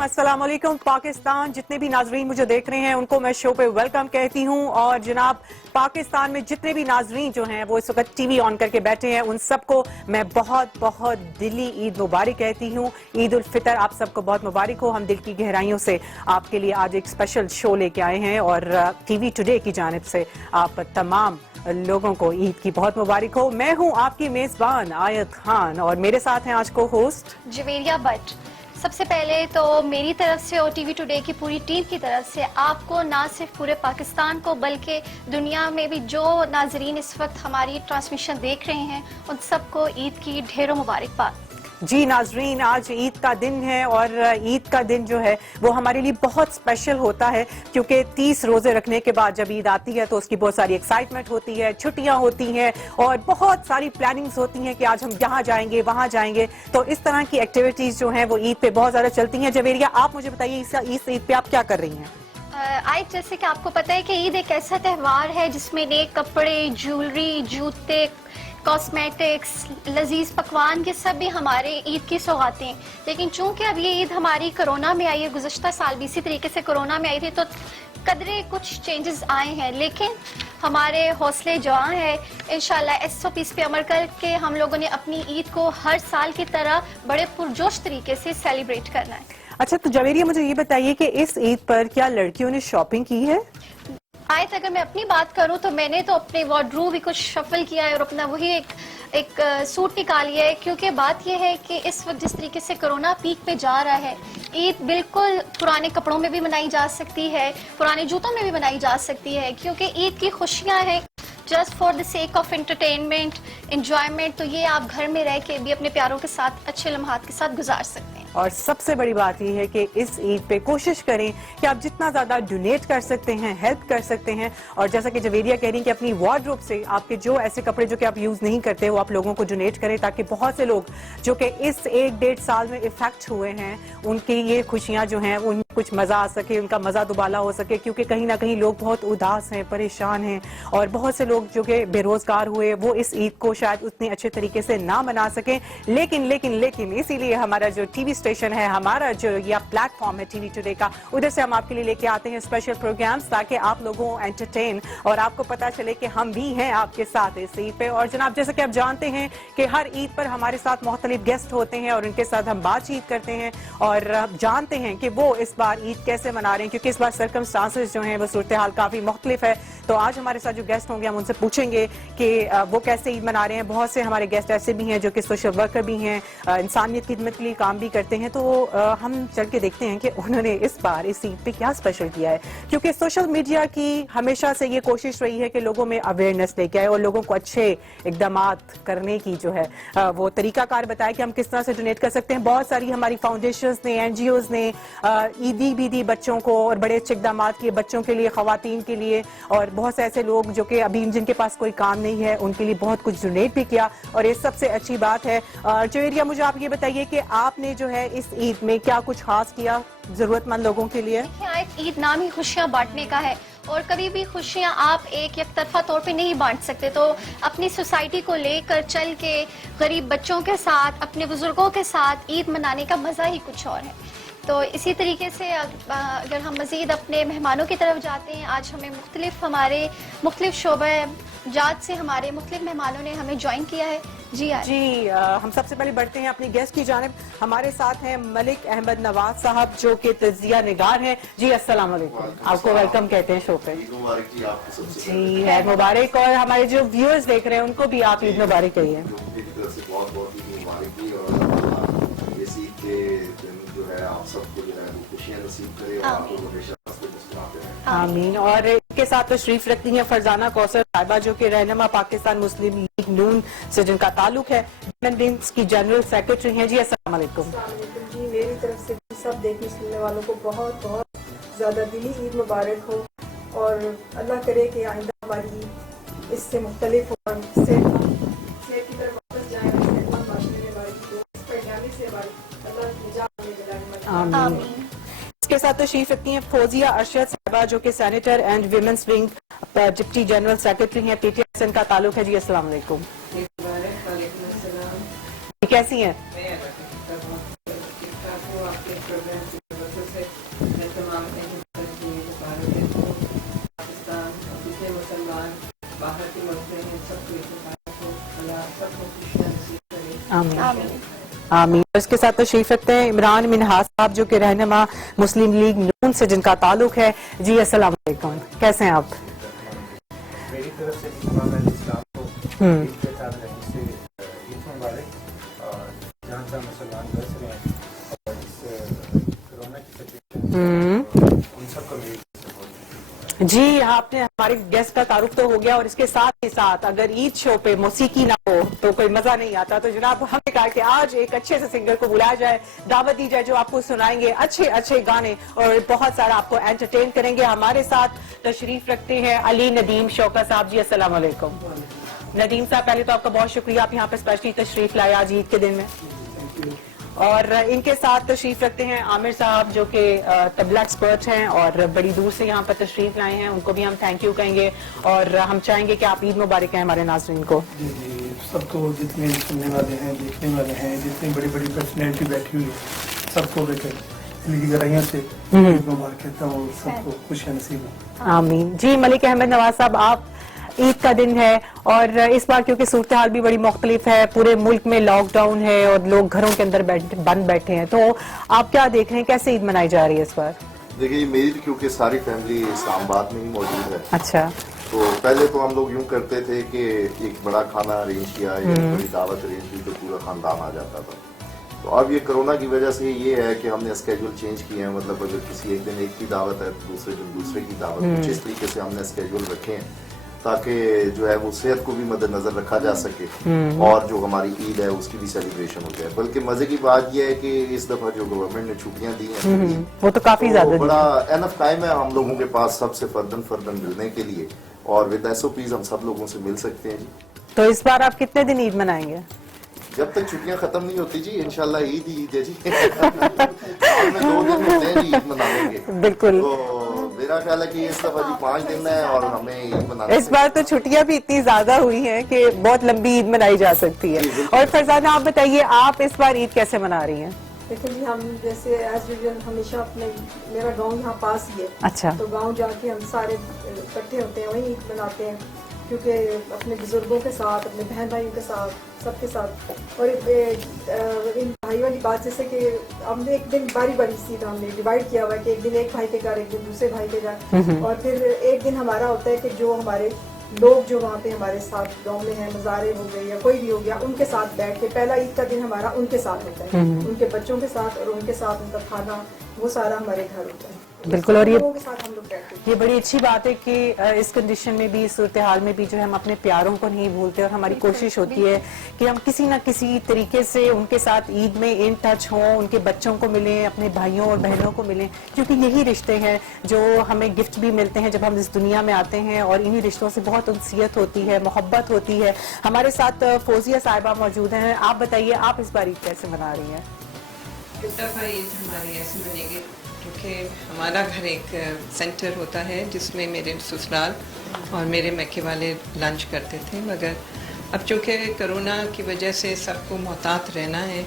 वालेकुम, अस्सलाम वालेकुम। पाकिस्तान जितने भी नाजरीन मुझे देख रहे हैं उनको मैं शो पे वेलकम कहती हूँ। और जनाब पाकिस्तान में जितने भी नाजरीन जो हैं वो इस वक्त टीवी ऑन करके बैठे हैं, उन सबको मैं बहुत बहुत दिली ईद मुबारक कहती हूँ। ईद उल फितर आप सबको बहुत मुबारक हो। हम दिल की गहराइयों से आपके लिए आज एक स्पेशल शो लेके आए हैं और टीवी टुडे की जानिब से आप तमाम लोगों को ईद की बहुत मुबारक हो। मैं हूँ आपकी मेजबान आयत खान और मेरे साथ हैं आज को होस्ट जवेरिया भट्ट। सबसे पहले तो मेरी तरफ से और टीवी टुडे की पूरी टीम की तरफ से आपको ना सिर्फ पूरे पाकिस्तान को बल्कि दुनिया में भी जो नाजरीन इस वक्त हमारी ट्रांसमिशन देख रहे हैं उन सबको ईद की ढेरों मुबारकबाद। जी नाजरीन, आज ईद का दिन है और ईद का दिन जो है वो हमारे लिए बहुत स्पेशल होता है क्योंकि 30 रोजे रखने के बाद जब ईद आती है तो उसकी बहुत सारी एक्साइटमेंट होती है, छुट्टियां होती हैं और बहुत सारी प्लानिंग्स होती हैं कि आज हम यहाँ जाएंगे वहाँ जाएंगे। तो इस तरह की एक्टिविटीज जो हैं वो ईद पे बहुत ज्यादा चलती हैं। जवेरिया, आप मुझे बताइए इस ईद पे आप क्या कर रही हैं? आज जैसे कि आपको पता है कि ईद एक ऐसा त्यौहार है जिसमें नए कपड़े, ज्वेलरी, जूते, कॉस्मेटिक्स, लजीज पकवान ये सब भी हमारे ईद की सौगातें हैं। लेकिन चूंकि अब ये ईद हमारी कोरोना में आई है, गुज़श्ता साल भी इसी तरीके से कोरोना में आई थी, तो कदरे कुछ चेंजेस आए हैं, लेकिन हमारे हौसले जवां है। इंशाल्लाह SOPs पे अमल करके हम लोगों ने अपनी ईद को हर साल की तरह बड़े पुरजोश तरीके से सेलिब्रेट करना है। अच्छा, तो जवेरिया मुझे ये बताइए कि इस ईद पर क्या लड़कियों ने शॉपिंग की है? आयत, अगर मैं अपनी बात करूं तो मैंने तो अपने वार्डरोब भी कुछ शफल किया है और अपना वही एक सूट निकाल लिया है, क्योंकि बात यह है कि इस वक्त जिस तरीके से कोरोना पीक पे जा रहा है, ईद बिल्कुल पुराने कपड़ों में भी मनाई जा सकती है, पुराने जूतों में भी मनाई जा सकती है, क्योंकि ईद की खुशियां हैं just for the sake of entertainment, enjoyment. तो ये आप घर में रह के भी अपने प्यारों के साथ अच्छे लम्हात के साथ गुजार सकते हैं। और सबसे बड़ी बात यह है कि इस ईद पे कोशिश करें कि आप जितना ज्यादा डोनेट कर सकते हैं, हेल्प कर सकते हैं। और जैसा कि जवेरिया कह रही हैं कि अपनी वार्डरोब से आपके जो ऐसे कपड़े जो कि आप यूज नहीं करते वो आप लोगों को डोनेट करें, ताकि बहुत से लोग जो कि इस 1-1.5 साल में इफेक्ट हुए हैं उनकी ये खुशियां जो हैं उन कुछ मजा आ सके, उनका मजा दुबाला हो सके। क्योंकि कहीं ना कहीं लोग बहुत उदास हैं, परेशान हैं और बहुत से लोग जो कि बेरोजगार हुए वो इस ईद को शायद उतने अच्छे तरीके से ना मना सकें। लेकिन इसीलिए हमारा जो टीवी स्टेशन है, हमारा जो या प्लेटफॉर्म है टीवी टुडे का, उधर से हम आपके लिए लेके आते हैं स्पेशल प्रोग्राम्स, ताकि आप लोगों को एंटरटेन और आपको पता चले कि हम भी हैं आपके साथ इस ईद पे। और जनाब, जैसे कि आप जानते हैं कि हर ईद पर हमारे साथ मुख्तलिफ गेस्ट होते हैं और उनके साथ हम बातचीत करते हैं और जानते हैं कि वो इस बार ईद कैसे मना रहे हैं, क्योंकि इस बार सर्कमस्टांसेस जो हैं वो सूरत हाल काफी मुख्तलिफ है। तो आज हमारे साथ जो गेस्ट होंगे हम उनसे पूछेंगे कि वो कैसे ईद मना रहे हैं। बहुत से हमारे गेस्ट ऐसे भी हैं जो कि सोशल वर्कर भी हैं, इंसानियत की खिदमत के लिए काम भी करते हैं। तो हम चल के देखते हैं कि उन्होंने इस बार इस ईद पे क्या स्पेशल किया है, क्योंकि सोशल मीडिया की हमेशा से ये कोशिश रही है कि लोगों में अवेयरनेस लेके आए और लोगों को अच्छे इकदामात करने की जो है वो तरीकाकार बताया कि हम किस तरह से डोनेट कर सकते हैं। बहुत सारी हमारी फाउंडेशंस ने, NGOs ने ईदी भी दी बच्चों को और बड़े अच्छे इकदामात किए बच्चों के लिए, खवातीन के लिए, और बहुत से ऐसे लोग जो कि अभी जिनके पास कोई काम नहीं है उनके लिए बहुत कुछ डोनेट भी किया और ये सबसे अच्छी बात है। जवेरिया, मुझे आप ये बताइए कि आपने जो है इस ईद में क्या कुछ खास किया जरूरतमंद लोगों के लिए? ईद नाम ही खुशियां बांटने का है और कभी भी खुशियां आप एक तरफा तौर पे नहीं बांट सकते। तो अपनी सोसाइटी को लेकर चल के गरीब बच्चों के साथ, अपने बुजुर्गों के साथ ईद मनाने का मजा ही कुछ और है। तो इसी तरीके से अगर हम मजीद अपने मेहमानों की तरफ जाते हैं, आज हमें हमारे मुख्तलिफ शोबे जात से हमारे मुख्तलिफ मेहमानों ने हमें ज्वाइन किया है। जी हम सबसे पहले बढ़ते हैं अपनी गेस्ट की जानिब। हमारे साथ हैं मलिक अहमद नवाज साहब जो कि तजिया निगार हैं। जी अस्सलाम वालेकुम, आपको वेलकम कहते हैं शो पे। जी है मुबारक, और हमारे जो व्यूअर्स देख रहे हैं उनको भी आप ईद मुबारक कहिए। आप सबको जो है वो खुशियां नसीब करे और आपको हमेशा आमीन। और इनके साथ तशरीफ रखती हैं फरजाना कौसर साहिबा जो कि रहनुमा पाकिस्तान मुस्लिम लीग नून से जिनका ताल्लुक है, विमेंस की जनरल सेक्रेटरी हैं। जी अस्सलाम वालेकुम। जी, मेरी तरफ से सब देखने सुनने वालों को बहुत बहुत ज्यादा दिली ईद मुबारक हो और अल्लाह करे कि आइंदा हमारी इससे मुख्तलिफ और सेहत की तरफ वापस जाए, आमीन। इसके साथ तशरीफ रखती हैं फौजिया अरशद साहिबा जो कि senator and women's wing deputy general secretary हैं, PTI से इनका ताल्लुक है। जी अस्सलाम वालेकुम। कैसी हैं? آمین آمین. آمین. اس کے ساتھ تشریف رکھتے ہیں عمران منہاس صاحب جو کہ رہنما مسلم لیگ نون سے جن کا تعلق ہے. جی السلام علیکم, کیسے ہیں آپ؟ میری طرف سے تمام اہل اسلام کو عید کے تعلق سے عید مبارک, اور جہاں جہاں مسلمان بس رہے ہیں اور اس کرونا کی سچویشن ان سب کو میری جی آپ نے ہمارے گیسٹ کا تعارف تو ہو گیا, اور اس کے ساتھ ہی ساتھ اگر عید شو پہ موسیقی نہ ہو تو کوئی مزہ نہیں آتا. تو جناب ہم نے کہا کہ آج ایک اچھے سے سنگر کو بلایا جائے, دعوت دی جائے جو آپ کو سنائیں گے اچھے اچھے گانے اور بہت سارا آپ کو انٹرٹین کریں گے. ہمارے ساتھ تشریف رکھتے ہیں علی ندیم شوکت صاحب. جی السلام علیکم. ندیم صاحب پہلے تو آپ کا بہت شکریہ, آپ یہاں پہ اسپیشلی تشریف لائے آج عید کے دن میں. اور ان کے ساتھ تشریف رکھتے ہیں عامر صاحب جو کہ طبلہ ایکسپرٹ ہیں اور بڑی دور سے یہاں پر تشریف لائے ہیں, ان کو بھی ہم تھینک یو کہیں گے اور ہم چاہیں گے کہ آپ عید مبارک ہیں ہمارے ناظرین کو. جی جی سب کو, جتنے سننے والے ہیں دیکھنے والے ہیں, جتنی بڑی بڑی پرسنالٹی بیٹھی ہوئی ہے سب کو کی گرائیوں سے عید مبارک کہتا ہوں, سب کو خوشیاں نصیب ہوں. آمین. جی ملک احمد نواز صاحب, آپ عید کا دن ہے اور اس بار کیونکہ صورتحال بھی بڑی مختلف ہے, پورے ملک میں لاک ڈاؤن ہے اور لوگ گھروں کے اندر بند بیٹھے ہیں, تو آپ کیا دیکھ رہے ہیں, کیسے عید منائی جا رہی ہے اس بار؟ دیکھیے میری کیونکہ ساری فیملی اسلام آباد میں ہی موجود ہے, اچھا, تو پہلے تو ہم لوگ یوں کرتے تھے کہ ایک بڑا کھانا ارینج کیا, ایک بڑی دعوت ارینج کی تو پورا خاندان آ جاتا تھا. تو اب یہ کرونا کی وجہ سے یہ ہے کہ ہم نے اسکیجول چینج کیے ہیں, مطلب اگر کسی ایک دن ایک کی دعوت ہے دوسرے دن دوسرے کی دعوت, کچھ اس طریقے سے ہم نے اسکیجول رکھے ہیں تاکہ جو ہے وہ صحت کو بھی مد نظر رکھا جا سکے اور جو ہماری عید ہے اس کی بھی سیلیبریشن ہو جائے. بلکہ مزے کی بات یہ ہے کہ اس دفعہ جو گورنمنٹ نے چھٹیاں دی ہیں وہ تو کافی زیادہ بڑا انف ٹائم ہے ہم لوگوں کے پاس سب سے فردن ملنے کے لیے, اور ود ایس او پیز ہم سب لوگوں سے مل سکتے ہیں. تو اس بار آپ کتنے دن عید منائیں گے؟ جب تک چھٹیاں ختم نہیں ہوتی جی, انشاءاللہ عید ہی عید ہے جی. ہمیں 2 دن ہوتے ہیں عید منانے کے. بالکل, تو میرا خیال ہے کہ اس دفعہ جی 5 دن ہے اور ہمیں عید منانے اس بار تو چھٹیاں بھی اتنی زیادہ ہوئی ہیں کہ بہت لمبی عید منائی جا سکتی ہے. اور فرزانہ آپ بتائیے, آپ اس بار عید کیسے منا رہی ہیں؟ دیکھیں جی ہم جیسے ایز یوزل ہمیشہ اپنے, میرا گاؤں یہاں پاس ہی ہے, اچھا, تو گاؤں جا کے ہم سارے اکٹھے ہوتے ہیں, وہیں عید مناتے ہیں, کیونکہ اپنے بزرگوں کے ساتھ, اپنے بہن بھائیوں کے ساتھ, سب کے ساتھ. اور ان بھائی والی بات جیسے کہ ہم نے ایک دن باری سیدھا ہم نے ڈیوائڈ کیا ہوا ہے کہ ایک دن ایک بھائی کے گھر, ایک دن دوسرے بھائی کے گھر, اور پھر ایک دن ہمارا ہوتا ہے کہ جو ہمارے لوگ جو وہاں پہ ہمارے ساتھ گاؤں میں ہیں, مزارے ہو گئے یا کوئی بھی ہو گیا, ان کے ساتھ بیٹھ کے پہلا عید کا دن ہمارا ان کے ساتھ ہوتا ہے, ان کے بچوں کے ساتھ, اور ان کے ساتھ ان کا کھانا وہ سارا ہمارے گھر ہوتا ہے. بالکل. اور یہ بڑی اچھی بات ہے کہ اس کنڈیشن میں بھی, اس صورتحال میں بھی جو ہے ہم اپنے پیاروں کو نہیں بھولتے, اور ہماری کوشش ہوتی ہے کہ ہم کسی نہ کسی طریقے سے ان کے ساتھ عید میں ان ٹچ ہوں, ان کے بچوں کو ملیں, اپنے بھائیوں اور بہنوں کو ملیں, کیونکہ یہی رشتے ہیں جو ہمیں گفٹ بھی ملتے ہیں جب ہم اس دنیا میں آتے ہیں, اور انہی رشتوں سے بہت انسیت ہوتی ہے, محبت ہوتی ہے. ہمارے ساتھ فوزیہ صاحبہ موجود ہیں, آپ بتائیے آپ اس بار عید کیسے منا رہی ہیں؟ اس دفعہ عید ہماری ایسے بنے گی کیونکہ ہمارا گھر ایک سینٹر ہوتا ہے جس میں میرے سسرال اور میرے میکے والے لنچ کرتے تھے, مگر اب چونکہ کرونا کی وجہ سے سب کو محتاط رہنا ہے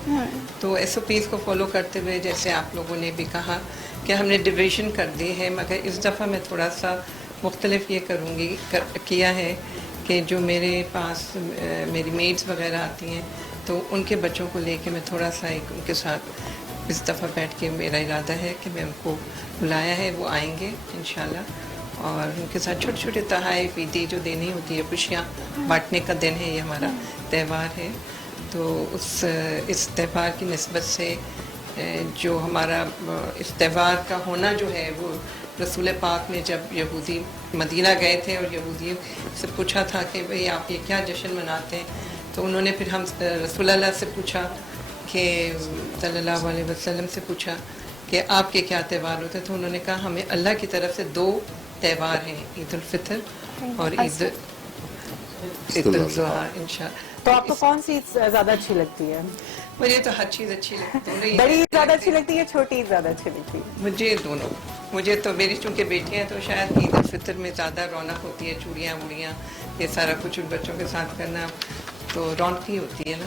تو ایس او پیز کو فالو کرتے ہوئے, جیسے آپ لوگوں نے بھی کہا کہ ہم نے ڈویژن کر دی ہے, مگر اس دفعہ میں تھوڑا سا مختلف یہ کروں گی کیا ہے کہ جو میرے پاس میری میڈس وغیرہ آتی ہیں تو ان کے بچوں کو لے کے میں تھوڑا سا ان کے ساتھ اس دفعہ بیٹھ کے, میرا ارادہ ہے کہ میں ان کو بلایا ہے, وہ آئیں گے انشاءاللہ, اور ان کے ساتھ چھوٹے چھوٹے تحائف عیدی جو دینی ہوتی ہے, خوشیاں بانٹنے کا دن ہے, یہ ہمارا تہوار ہے. تو اس تہوار کی نسبت سے جو ہمارا اس تہوار کا ہونا جو ہے وہ رسول پاک نے جب یہودی مدینہ گئے تھے اور یہودیوں سے پوچھا تھا کہ بھئی آپ یہ کیا جشن مناتے ہیں, تو انہوں نے پھر ہم رسول اللہ سے پوچھا کہ صلی اللہ علیہ وسلم سے پوچھا کہ آپ کے کیا تہوار ہوتے ہیں, تو انہوں نے کہا ہمیں اللہ کی طرف سے 2 تہوار ہیں, عید الفطر اور عید الاضحیٰ انشاءاللہ. تو آپ کو کون سی زیادہ اچھی لگتی ہے؟ مجھے تو ہر چیز اچھی لگتی ہے. بڑی عید زیادہ اچھی لگتی ہے, چھوٹی عید زیادہ اچھی لگتی ہے؟ مجھے دونوں. مجھے تو میری چونکہ بیٹی ہیں تو شاید عید الفطر میں زیادہ رونق ہوتی ہے, چوڑیاں ووڑیاں یہ سارا کچھ ان بچوں کے ساتھ کرنا تو رونق ہی ہوتی ہے نا.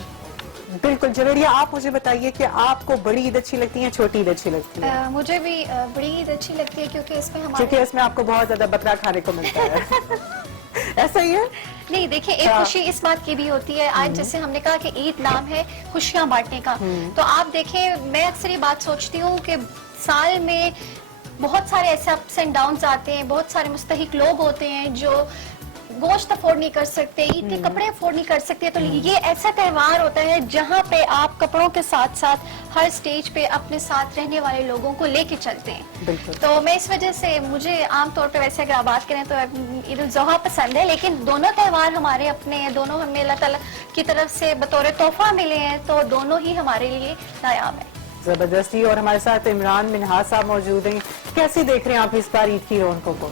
بالکل. جویریہ آپ مجھے بتائیے کہ آپ کو بڑی عید اچھی لگتی ہے, چھوٹی عید اچھی لگتی ہے؟ مجھے بھی بڑی عید اچھی لگتی ہے کیونکہ اس میں آپ کو بہت زیادہ بکرا کھانے کو ملتا ہے. ایسا ہی ہے. نہیں دیکھیں ایک خوشی اس بات کی بھی ہوتی ہے. آج جیسے ہم نے کہا کہ عید نام ہے خوشیاں بانٹنے کا, تو آپ دیکھیں میں اکثر یہ بات سوچتی ہوں کہ سال میں بہت سارے ایسے اپس اینڈ ڈاؤنز آتے ہیں, بہت سارے مستحق لوگ ہوتے ہیں جو گوشت افورڈ نہیں کر سکتے, عید کے کپڑے افورڈ نہیں کر سکتے. تو یہ ایسا تہوار ہوتا ہے جہاں پہ آپ کپڑوں کے ساتھ ساتھ ہر سٹیج پہ اپنے ساتھ رہنے والے لوگوں کو لے کے چلتے ہیں. تو میں اس وجہ سے مجھے عام طور پہ ویسے اگر بات کریں تو عید الاضحیٰ پسند ہے, لیکن دونوں تہوار ہمارے اپنے ہیں, دونوں ہمیں اللہ تعالیٰ کی طرف سے بطور تحفہ ملے ہیں, تو دونوں ہی ہمارے لیے نایاب ہیں. زبردستی. اور ہمارے ساتھ عمران منہاج صاحب موجود ہیں. کیسی دیکھ رہے ہیں آپ اس بار عید کی رونقوں کو؟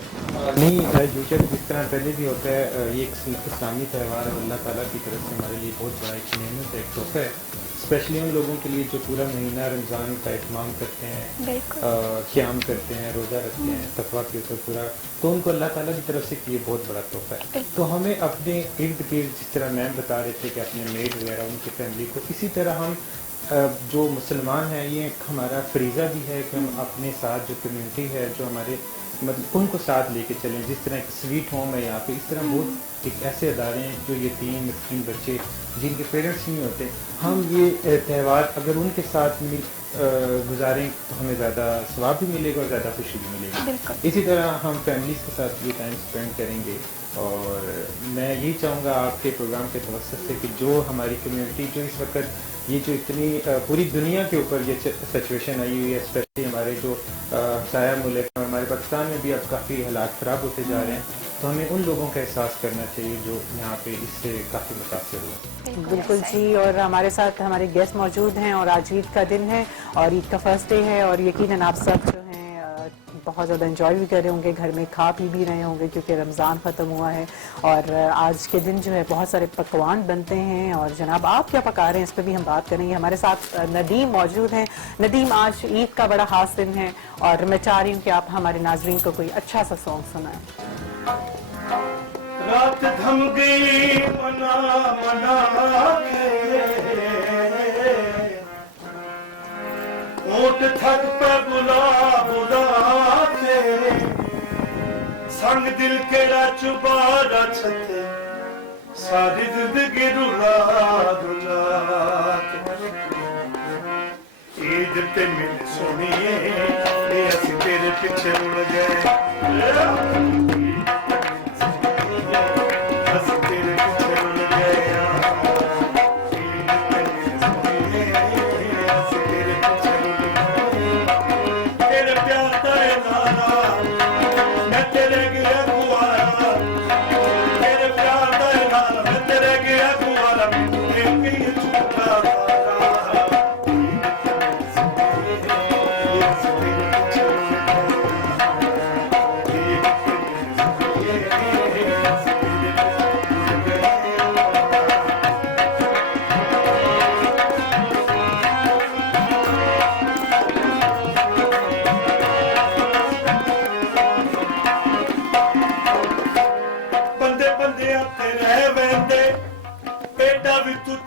نہیں یوزل جس طرح پہلے بھی ہوتا ہے, یہ ایک اسلامی تہوار ہے, اللہ تعالیٰ کی طرف سے ہمارے لیے بہت بڑا ایک نعمت ہے, ایک تحفہ ہے, اسپیشلی ان لوگوں کے لیے جو پورا مہینہ رمضان کا اہتمام کرتے ہیں, قیام کرتے ہیں, روزہ رکھتے ہیں تقویٰ کے اوپر پورا, تو ان کو اللہ تعالیٰ کی طرف سے یہ بہت بڑا تحفہ ہے. تو ہمیں اپنے ارد گرد جس طرح میم بتا رہے تھے کہ اپنے میڈ وغیرہ ان کی فیملی کو, اسی طرح ہم جو مسلمان ہیں یہ ہمارا فریضہ بھی ہے کہ ہم اپنے ساتھ جو کمیونٹی ہے جو ہمارے مطلب ان کو ساتھ لے کے چلیں. جس طرح ایک سویٹ ہوم ہے یہاں پہ, اس طرح بہت ایک ایسے ادارے ہیں جو یتیم مسکین بچے جن کے پیرنٹس نہیں ہوتے, ہم یہ تہوار اگر ان کے ساتھ گزاریں تو ہمیں زیادہ ثواب بھی ملے گا اور زیادہ خوشی بھی ملے گی. اسی طرح ہم فیملیز کے ساتھ یہ ٹائم اسپینڈ کریں گے. اور میں یہی چاہوں گا آپ کے پروگرام کے توسط سے کہ جو ہماری کمیونٹی جو اس وقت یہ جو اتنی پوری دنیا کے اوپر یہ سچویشن آئی ہوئی ہے, اسپیشلی ہمارے جو ہمسایہ ملک ہیں, ہمارے پاکستان میں بھی اب کافی حالات خراب ہوتے جا رہے ہیں, تو ہمیں ان لوگوں کا احساس کرنا چاہیے جو یہاں پہ اس سے کافی متاثر ہوئے. بالکل جی. اور ہمارے ساتھ ہمارے گیسٹ موجود ہیں, اور آج عید کا دن ہے اور عید کا فرسٹ ڈے ہے, اور یقیناً آپ سب جو ہیں بہت زیادہ انجوائے بھی کر رہے ہوں گے, گھر میں کھا پی بھی رہے ہوں گے کیونکہ رمضان ختم ہوا ہے, اور آج کے دن جو ہے بہت سارے پکوان بنتے ہیں. اور جناب آپ کیا پکا رہے ہیں اس پہ بھی ہم بات کریں گے. ہمارے ساتھ ندیم موجود ہیں. ندیم, آج عید کا بڑا خاص دن ہے اور میں چاہ رہی ہوں کہ آپ ہمارے ناظرین کو کوئی اچھا سا سانگ سنائیں. رات تھم گئی منا منا کے, اونٹ تھک پہ بلا بلا کے, سنگ دل کیڑا چبارا چھتے ساری زندگی رلا رلا کے. عید تے مل سونیے اے اسی تیرے پیچھے اڑ گئے,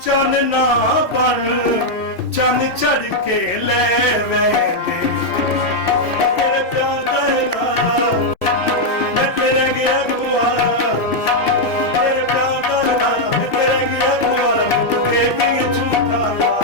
چن نہ بن چن چڑھ کے لے ویندے, تیرے پیار دا نارا میں تیرے گیا گوارا, تیرے پیار دا نارا میں تیرے گیا گوارا, مجھے بھی جھوٹا مارا.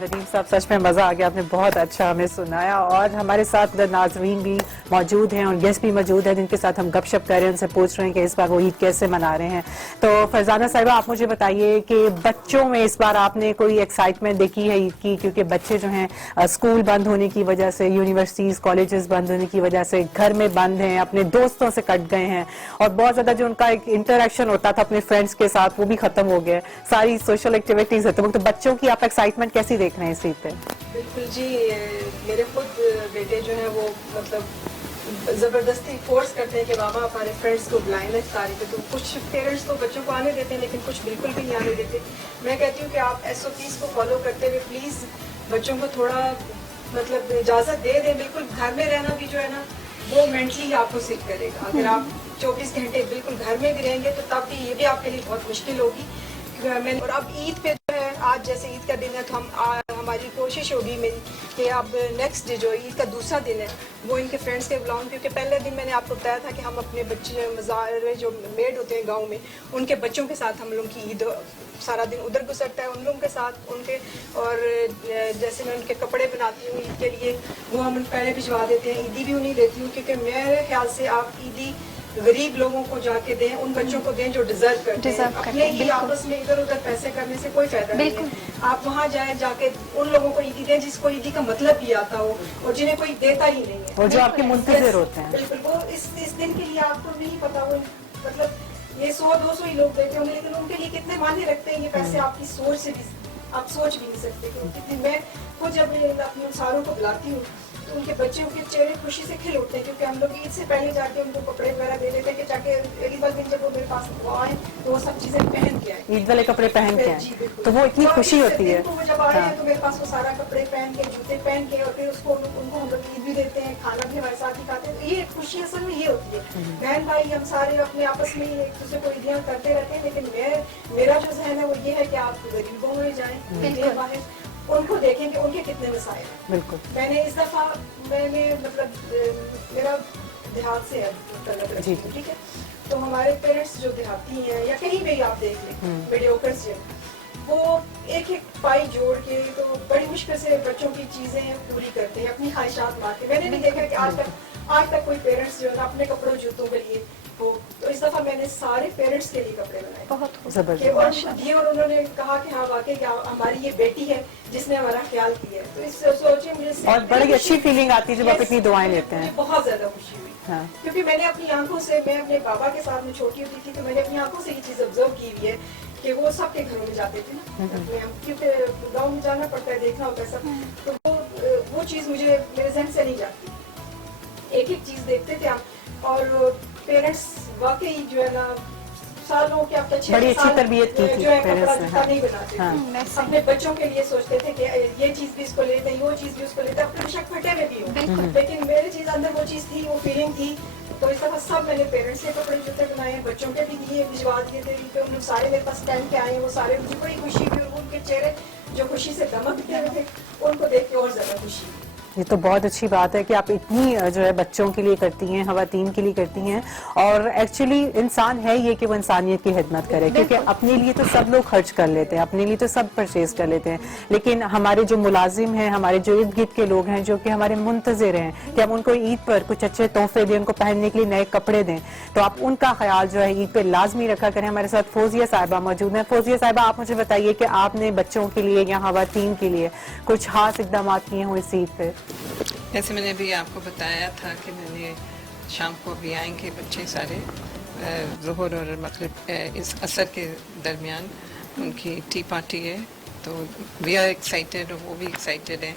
ندیم صاحب, سچ میں مزہ آ گیا, آپ نے بہت اچھا ہمیں سنایا. اور ہمارے ساتھ ناظرین بھی मौजूद हैं और गेस्ट भी मौजूद हैं जिनके साथ हम गपशप कर रहे हैं, उनसे पूछ रहे हैं कि इस बार वो ईद कैसे मना रहे हैं। तो फरजाना साहिबा, आप मुझे बताइए कि बच्चों में इस बार आपने कोई एक्साइटमेंट देखी है ईद की, क्योंकि बच्चे जो हैं स्कूल बंद होने की वजह से, यूनिवर्सिटीज कॉलेजेस बंद होने की वजह से घर में बंद हैं, अपने दोस्तों से कट गए हैं और बहुत ज्यादा जो उनका एक इंटरेक्शन होता था अपने फ्रेंड्स के साथ वो भी खत्म हो गया है, सारी सोशल एक्टिविटीज है। तो बच्चों की आप एक्साइटमेंट कैसी देख रहे हैं इस ईद पे? बिल्कुल जी, मेरे खुद बेटे जो है वो मतलब जबरदस्ती फोर्स करते हैं कि मामा हमारे फ्रेंड्स को बुलाएं ना इफ्तारी पे। तो कुछ पेरेंट्स तो बच्चों को आने देते हैं लेकिन कुछ बिल्कुल भी नहीं आने देते। मैं कहती हूँ कि आप SOPs को फॉलो करते हुए प्लीज बच्चों को थोड़ा मतलब इजाजत दे दें। बिल्कुल घर में रहना भी जो है ना वो मेंटली आपको सिक करेगा। अगर आप 24 घंटे बिल्कुल घर में भी रहेंगे तो तब भी ये भी आपके लिए बहुत मुश्किल होगी। और अब ईद पे जो है, आज जैसे ईद का दिन है तो हमारी कोशिश होगी मेरी कि अब नेक्स्ट डे जो ईद का दूसरा दिन है वो इनके फ्रेंड्स के बुलाऊं, क्योंकि पहले दिन मैंने आपको बताया था कि हम अपने बच्चे मज़ार में जो मेड होते हैं गांव में उनके बच्चों के साथ हम लोगों की ईद सारा दिन उधर गुजरता है उन लोगों के साथ उनके। और जैसे मैं उनके कपड़े बनाती हूँ ईद के लिए वो हम पहले भिजवा देते हैं, ईदी भी उन्हें देती हूँ, क्योंकि मेरे ख्याल से आप ईदी गरीब लोगों को जाके दें, उन बच्चों को दें जो डिजर्व करते हैं। अपने ही आपस में इधर उधर पैसे करने से कोई फायदा नहीं है। आप वहाँ जाए जाके उन लोगों को ईदी दें जिसको ईदी का मतलब भी आता हो और जिन्हें कोई देता ही नहीं है, और जो आपके मुंतज़िर होते हैं। बिल्कुल, वो इस दिन के लिए आपको नहीं पता, वो मतलब ये 100-200 ही लोग देते होंगे लेकिन उनके लिए कितने मायने रखते हैं ये पैसे, आपकी सोच से भी आप सोच भी नहीं सकते। मैं खुद जब अपने सारों को बुलाती हूँ तो उनके बच्चों के चेहरे खुशी से खिल उठते हैं, क्योंकि हम लोग ईद से पहले जाके उनको कपड़े वगैरह दे देते हैं कि जाके अगली बार दिन जब वो मेरे पास आए तो वो सब चीजें पहन के आए, ईद वाले कपड़े पहन के आए, तो वो इतनी खुशी होती है। वो जब आए हैं तो मेरे पास वो सारा कपड़े पहन के जूते पहन के और फिर उसको उनको हम लोग ईद भी देते हैं, खाना भी हमारे साथ ही खाते हैं। तो ये खुशी असल में ये होती है, बहन भाई हम सारे अपने आपस में एक दूसरे को ईदियाँ करते रहते हैं, लेकिन मेरा जो जहन है वो ये है कि आप गरीबों में जाएं, बाहर उनको देखें कि उनके कितने मसाइल हैं। बिल्कुल, मैंने इस दफा मतलब मेरा देहात से है ठीक है, तो हमारे पेरेंट्स जो देहाती हैं या कहीं भी आप देख लें मीडियोकर्स वो एक पाई जोड़ के तो बड़ी मुश्किल से बच्चों की चीजें पूरी करते हैं, अपनी ख्वाहिशात मार के। मैंने भी देखा कि आज तक कोई पेरेंट्स जो है अपने कपड़ों जूतों के लिए वो, तो इस दफा मैंने सारे पेरेंट्स के लिए कपड़े बनाए बहुत जबरदस्त, और उन्होंने कहा कि हाँ वाकई हमारी ये बेटी है जिसने हमारा ख्याल किया है। तो इस सोचिए मुझे और बड़ी अच्छी फीलिंग आती है जब आप इतनी दुआएं लेते हैं। बहुत ज्यादा खुशी हुई, हाँ। क्योंकि मैंने अपनी आंखों से, मैं अपने बाबा के साथ में छोटी होती थी तो मैंने अपनी आंखों से ये चीज ऑब्जर्व की हुई है कि वो सबके घरों में जाते थे ना, क्योंकि गाँव में जाना पड़ता है, देखना होता है सब, तो वो चीज मुझे मेरे जहन से नहीं जाती। एक एक चीज देखते थे हम, और पेरेंट्स वाकई जो है ना सालों के अब तक बड़ी अच्छी तरबियत की थी जो है पेरेंट्स कपड़ा ने, जूता नहीं बनाते थे। अपने बच्चों के लिए सोचते थे कि ये चीज भी इसको लेते हैं, वो चीज भी उसको लेते हैं, अपने बेशक फटे में भी हो, लेकिन मेरी चीज अंदर वो चीज थी, वो फीलिंग थी। तो इस तरह सब मैंने पेरेंट्स के कपड़े जूते बनाए, बच्चों के भी दिए, भिजवा दिए थे, उन लोग सारे मेरे पास पहन के आए, वो सारे मुझे बड़ी खुशी हुई, उनके चेहरे जो खुशी से दमकते हुए थे उनको देख के और ज्यादा खुशी हुई। ये तो बहुत अच्छी बात है कि आप इतनी जो है बच्चों के लिए करती हैं, खवातीन के लिए करती हैं, और एक्चुअली इंसान है ये कि वो इंसानियत की खिदमत करे, क्योंकि अपने लिए तो सब लोग खर्च कर लेते हैं, अपने लिए तो सब परचेज कर लेते हैं, लेकिन हमारे जो मुलाजिम हैं, हमारे जो इर्द गिर्द के लोग हैं जो कि हमारे मुंतज़िर हैं कि हम उनको ईद पर कुछ अच्छे तोहफे दें, उनको पहनने के लिए नए कपड़े दें, तो आप उनका ख्याल जो है ईद पे लाजमी रखा करें। हमारे साथ फौजिया साहिबा मौजूद हैं। फौजिया साहिबा, आप मुझे बताइए कि आपने बच्चों के लिए या खवातीन के लिए कुछ खास इकदाम किए हों इस ईद पे? जैसे मैंने अभी आपको बताया था कि मैंने शाम को भी आएंगे बच्चे सारे, ज़ोहर और मगरिब इस असर के दरमियान उनकी टी पार्टी है, तो वी आर एक्साइटेड और वो भी एक्साइटेड हैं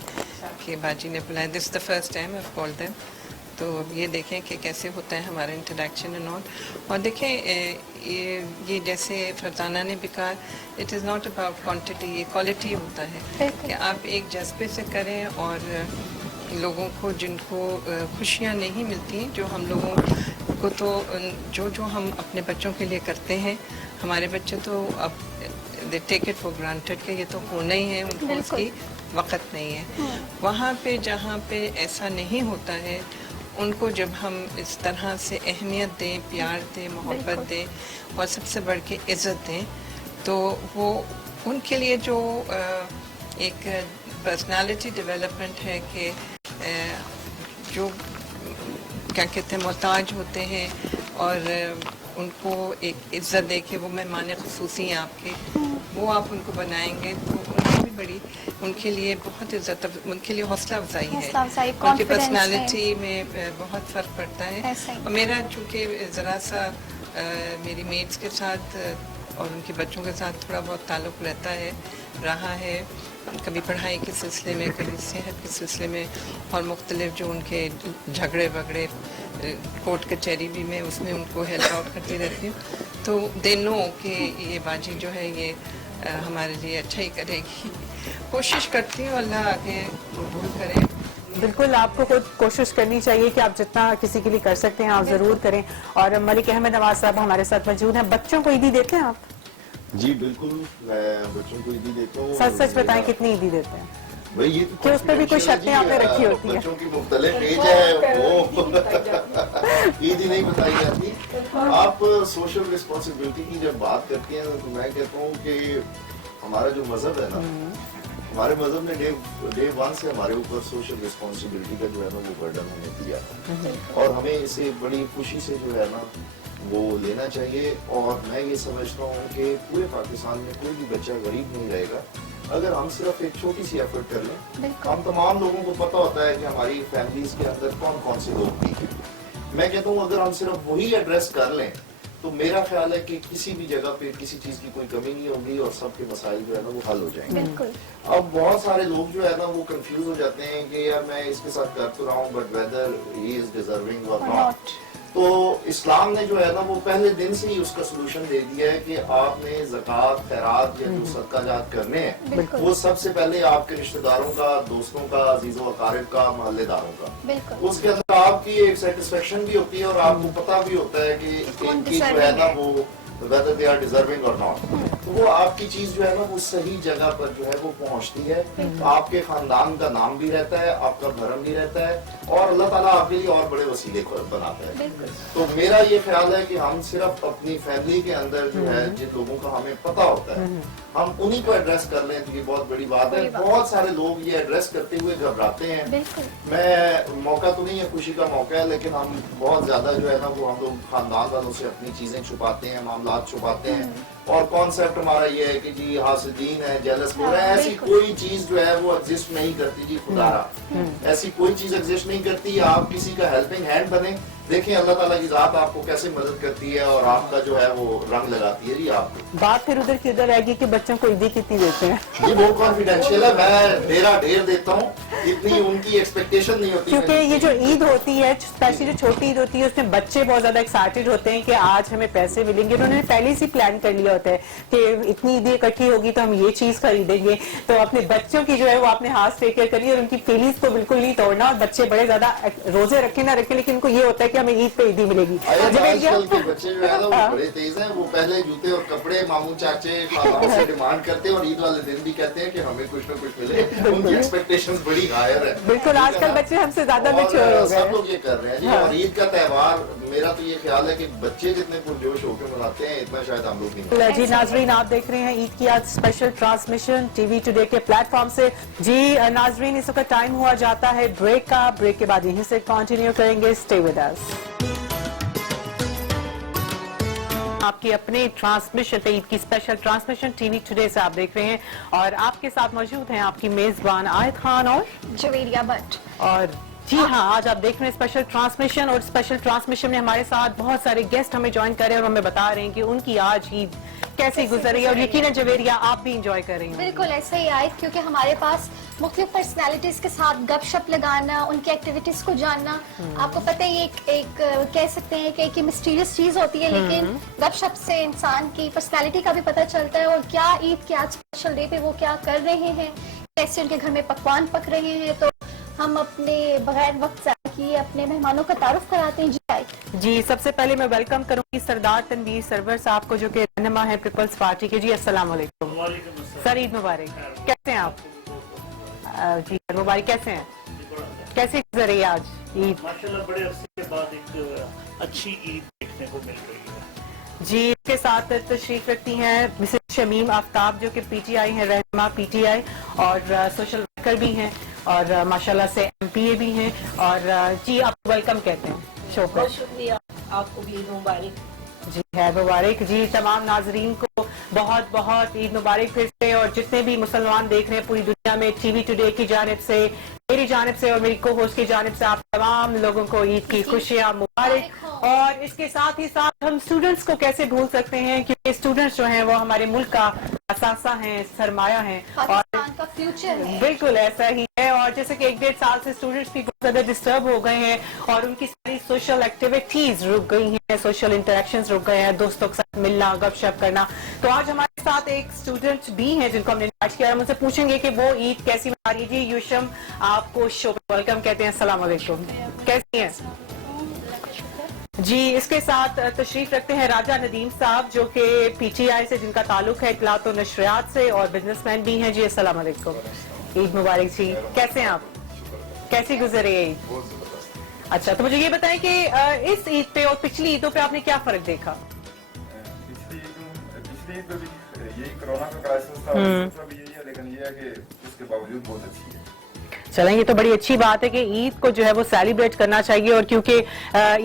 कि बाजी ने बुलाया। This the first time I called them, तो ये देखें कि कैसे होता है हमारा इंटरेक्शन एंड ऑल। और देखें ये जैसे फरजाना ने भी कहा, it is not about quantity, ये क्वालिटी होता है कि आप एक जज्बे से करें और लोगों को जिनको खुशियाँ नहीं मिलती, जो हम लोगों को तो जो हम अपने बच्चों के लिए करते हैं, हमारे बच्चे तो अब they take it for granted कि ये तो होना ही है, उनको उसकी वक़्त नहीं है। वहाँ पे जहाँ पे ऐसा नहीं होता है, उनको जब हम इस तरह से अहमियत दें, प्यार दें, मोहब्बत दें और सबसे बढ़ के इज़्ज़त दें, तो वो उनके लिए जो एक पर्सनालिटी डेवलपमेंट है कि जो क्या कहते हैं मोहताज होते हैं, और उनको एक इज्जत दे के वो मेहमान ख़ुसूसी हैं आपके, वो आप उनको बनाएंगे तो उनकी भी बड़ी, उनके लिए बहुत इज्जत, उनके लिए हौसला अफजाई है, हौसला अफजाई, उनकी confidence पर्सनालिटी में बहुत फ़र्क पड़ता है। ऐसा ही। और मेरा चूँकि ज़रा सा मेरी मेट्स के साथ और उनके बच्चों के साथ थोड़ा बहुत ताल्लुक़ रहता है, रहा है, कभी पढ़ाई के सिलसिले में, कभी सेहत के सिलसिले में, और मुख्तलिफ जो उनके झगड़े वगड़े कोर्ट कचहरी भी मैं उसमें उनको हेल्प आउट करती रहती हूँ, तो दे नो कि ये बाजी जो है ये हमारे लिए अच्छा ही करेगी। कोशिश करती हूँ, अल्लाह आगे कबूल करे। बिल्कुल, आपको खुद कोशिश करनी चाहिए कि आप जितना किसी के लिए कर सकते हैं आप जरूर करें। और मलिक अहमद नवाज साहब हमारे साथ मौजूद हैं। बच्चों को ईदी देते हैं आप? जी बिल्कुल, मैं बच्चों को ईदी देता हूँ। सच सच बताएं, कितनी ईदी देते हैं? भाई ये कि उस पर भी कोई शर्तें आपने रखी होती हैं? बच्चों की मुख्तलिफ एज है, वो ईदी नहीं बताई जाती। आप सोशल रिस्पॉन्सिबिलिटी की जब बात करते हैं तो मैं कहता हूँ कि हमारा जो मजहब है ना, हमारे मजहब ने डे वन से हमारे ऊपर सोशल रिस्पॉन्सिबिलिटी का जो है ना वो बर्डन हमें दिया, और हमें इसे बड़ी खुशी से जो है ना वो लेना चाहिए। और मैं ये समझता हूँ कि पूरे पाकिस्तान में कोई भी बच्चा गरीब नहीं रहेगा अगर हम सिर्फ एक छोटी सी एफर्ट कर लें। हम तमाम लोगों को पता होता है कि हमारी फैमिलीज के अंदर कौन कौन से लोग भी हैं। मैं कहता हूँ अगर हम सिर्फ वही एड्रेस कर लें तो मेरा ख्याल है कि किसी भी जगह पे किसी चीज की कोई कमी नहीं होगी और सबके मसाइल जो है ना वो हल हो जाएंगे। अब बहुत सारे लोग जो है ना वो कंफ्यूज हो जाते हैं कि यार मैं इसके साथ कर तो रहा हूँ but whether he is deserving और नॉट। तो इस्लाम ने जो है ना वो पहले दिन से ही उसका सोल्यूशन दे दिया है कि आपने ज़कात, खैरात या जो सदकाजात करने हैं वो सबसे पहले आपके रिश्तेदारों का, दोस्तों का, अजीजों अकारिब का, मोहल्लेदारों का। उसके अंदर आपकी एक सेटिस्फेक्शन भी होती है और आपको पता भी होता है कि इनकी जो है ना वो whether they are deserving or not, तो वो आपकी चीज जो है ना वो सही जगह पर जो है वो पहुंचती है, आपके खानदान का नाम भी रहता है, आपका धर्म भी रहता है और अल्लाह ताला आपके लिए और बड़े वसीले बनाता है। तो मेरा ये ख्याल है कि हम सिर्फ अपनी फैमिली के अंदर जो है जिन लोगों का हमें पता होता है हम उन्हीं को एड्रेस कर लें तो ये बहुत बड़ी बात है। बहुत सारे लोग ये एड्रेस करते हुए घबराते हैं। मैं मौका तो नहीं है, खुशी का मौका है, लेकिन हम बहुत ज्यादा जो है ना वो हम लोग खानदान वालों से अपनी चीजें छुपाते हैं, मामलात छुपाते हैं और कॉन्सेप्ट हमारा ये है कि जी हासिदीन है, जेलस हो रहा है। ऐसी कोई चीज जो है वो एग्जिस्ट नहीं करती जी खुदारा, ऐसी कोई चीज एग्जिस्ट नहीं करती। आप किसी का हेल्पिंग हैंड बने, देखिए अल्लाह ताला की जात आपको कैसे मदद करती है और आपका जो है वो रंग लगाती है जी आपको। बात फिर उधर की उधर आएगी कि बच्चों को ईदी कितनी देते हैं? ये बहुत कॉन्फिडेंशियल है, मैं ढेर देता हूँ, इतनी उनकी एक्सपेक्टेशन नहीं होती। क्योंकि ये जो ईद होती है, स्पेशली जो छोटी ईद होती है, उसमें बच्चे बहुत ज्यादा एक्साइटेड होते हैं कि आज हमें पैसे मिलेंगे। उन्होंने पहले से प्लान कर लिया होता है कि इतनी ईदी इकट्ठी होगी तो हम ये चीज खरीदेंगे। तो अपने बच्चों की जो है वो आपने हाथ टेक केयर करिए और उनकी फीलिंग्स को बिल्कुल नहीं तोड़ना। और बच्चे बड़े ज्यादा रोजे रखे ना रखे, लेकिन उनको ये होता है कि हमें ईद पे ईदी मिलेगी। आजकल के बच्चे जो है ना वो बड़े तेज हैं, वो पहले जूते और कपड़े मामू चाचे खालाओं से डिमांड करते हैं और ईद वाले दिन भी कहते हैं कि हमें कुछ ना कुछ मिले। उनकी एक्सपेक्टेशंस बड़ी हायर है। बिल्कुल, आजकल बच्चे हमसे ज्यादा मैच्योर हो गए, सब लोग ये कर रहे हैं जी। और ईद का त्योहार मेरा तो ये ख्याल है कि बच्चे जितने पुरजोश होकर मनाते हैं इतना शायद हम लोग नहीं। जी नाजरीन, आप देख रहे हैं ईद की आज स्पेशल ट्रांसमिशन टीवी टुडे के प्लेटफॉर्म से। जी नाजरीन, इस वक्त टाइम हुआ जाता है ब्रेक का। ब्रेक के बाद यहीं से कंटिन्यू करेंगे। Stay with us. आपकी अपने ट्रांसमिशन पे ईद की स्पेशल ट्रांसमिशन टीवी टुडे से आप देख रहे हैं और आपके साथ मौजूद हैं आपकी मेजबान आयत खान और जवेरिया भट्ट। और जी हाँ, आज आप देख रहे हैं स्पेशल ट्रांसमिशन और स्पेशल ट्रांसमिशन में हमारे साथ बहुत सारे गेस्ट हमें ज्वाइन कर रहे हैं और हमें बता रहे हैं कि उनकी आज ईद कैसे गुजर रही है और यकीनन जवेरिया आप भी इंजॉय कर रही हैं। बिल्कुल ऐसा ही आए, क्योंकि हमारे पास मुख्तलिफ पर्सनैलिटीज के साथ गपशप लगाना, उनकी एक्टिविटीज को जानना, आपको पता है ये एक कह सकते हैं कि एक मिस्टीरियस चीज होती है, लेकिन गपशप से इंसान की पर्सनैलिटी का भी पता चलता है और क्या ईद के आज स्पेशल डे पे वो क्या कर रहे हैं, कैसे उनके घर में पकवान पक रहे हैं। तो हम अपने बगैर वक्त ज़ाया किए अपने मेहमानों का तारुफ कराते हैं। जी सबसे पहले मैं वेलकम करूंगी सरदार तनवीर सरवर साहब को, जो कि रहनुमा है पीपल्स पार्टी के। जी अस्सलाम वालेकुम सर, ईद मुबारक। कैसे हैं आप? जी मुबारक, कैसे हैं? कैसे गुजर रही है आज ईद? माशाल्लाह बड़े अरसे के बाद एक अच्छी ईद देखने को मिल रही है। जी इसके साथ तशरीफ रखती हैं मिसेस शमीम आफ्ताब, जो कि पीटीआई हैं, रहनुमा पीटीआई और सोशल वर्कर भी हैं और माशाल्लाह से एमपीए भी हैं। और जी आप वेलकम कहते हैं। शो पे। बहुत शुक्रिया, आपको भी ईद मुबारक। जी है मुबारक जी, तमाम नाजरीन को बहुत बहुत ईद मुबारक फिर से, और जितने भी मुसलमान देख रहे हैं पूरी दुनिया में, टीवी टुडे की जानिब से, मेरी जानिब से और मेरी को होस्ट की जानिब से आप तमाम लोगों को ईद की खुशियां मुबारक। और इसके साथ ही साथ हम स्टूडेंट्स को कैसे भूल सकते हैं, क्योंकि स्टूडेंट्स जो हैं वो हमारे मुल्क का असासा हैं, सरमाया हैं, और पाकिस्तान का फ्यूचर है। बिल्कुल ऐसा ही है। और जैसे कि 1-1.5 साल से स्टूडेंट्स भी बहुत ज्यादा डिस्टर्ब हो गए हैं और उनकी सारी सोशल एक्टिविटीज रुक गई हैं, सोशल इंटरेक्शंस रुक गए हैं, दोस्तों के साथ मिलना, गपशप करना। तो आज हमारे साथ एक स्टूडेंट भी हैं जिनको हमने इनवाइट किया, हम उनसे पूछेंगे कि वो ईद कैसी मना रही है। जी यूशम, आपको शो पे वेलकम कहते हैं, अस्सलाम वालेकुम, कैसी हैं जी। इसके साथ तशरीफ रखते हैं राजा नदीम साहब जो कि PTI से जिनका ताल्लुक है इत्तलात और नशरियात से, और बिजनेसमैन भी हैं जी। अस्सलाम वालेकुम, ईद मुबारक जी, कैसे हैं आप, कैसी गुजर रही है ईद? अच्छा, तो मुझे ये बताएं कि इस ईद पे और पिछली ईदों पे आपने क्या फर्क देखा? पिछली ईद पे भी यही कोरोना का क्राइसिस था, दूसरा भी यही है, लेकिन ये है कि उसके बावजूद बहुत अच्छी है। चलें, ये तो बड़ी अच्छी बात है कि ईद को जो है वो सेलिब्रेट करना चाहिए, और क्योंकि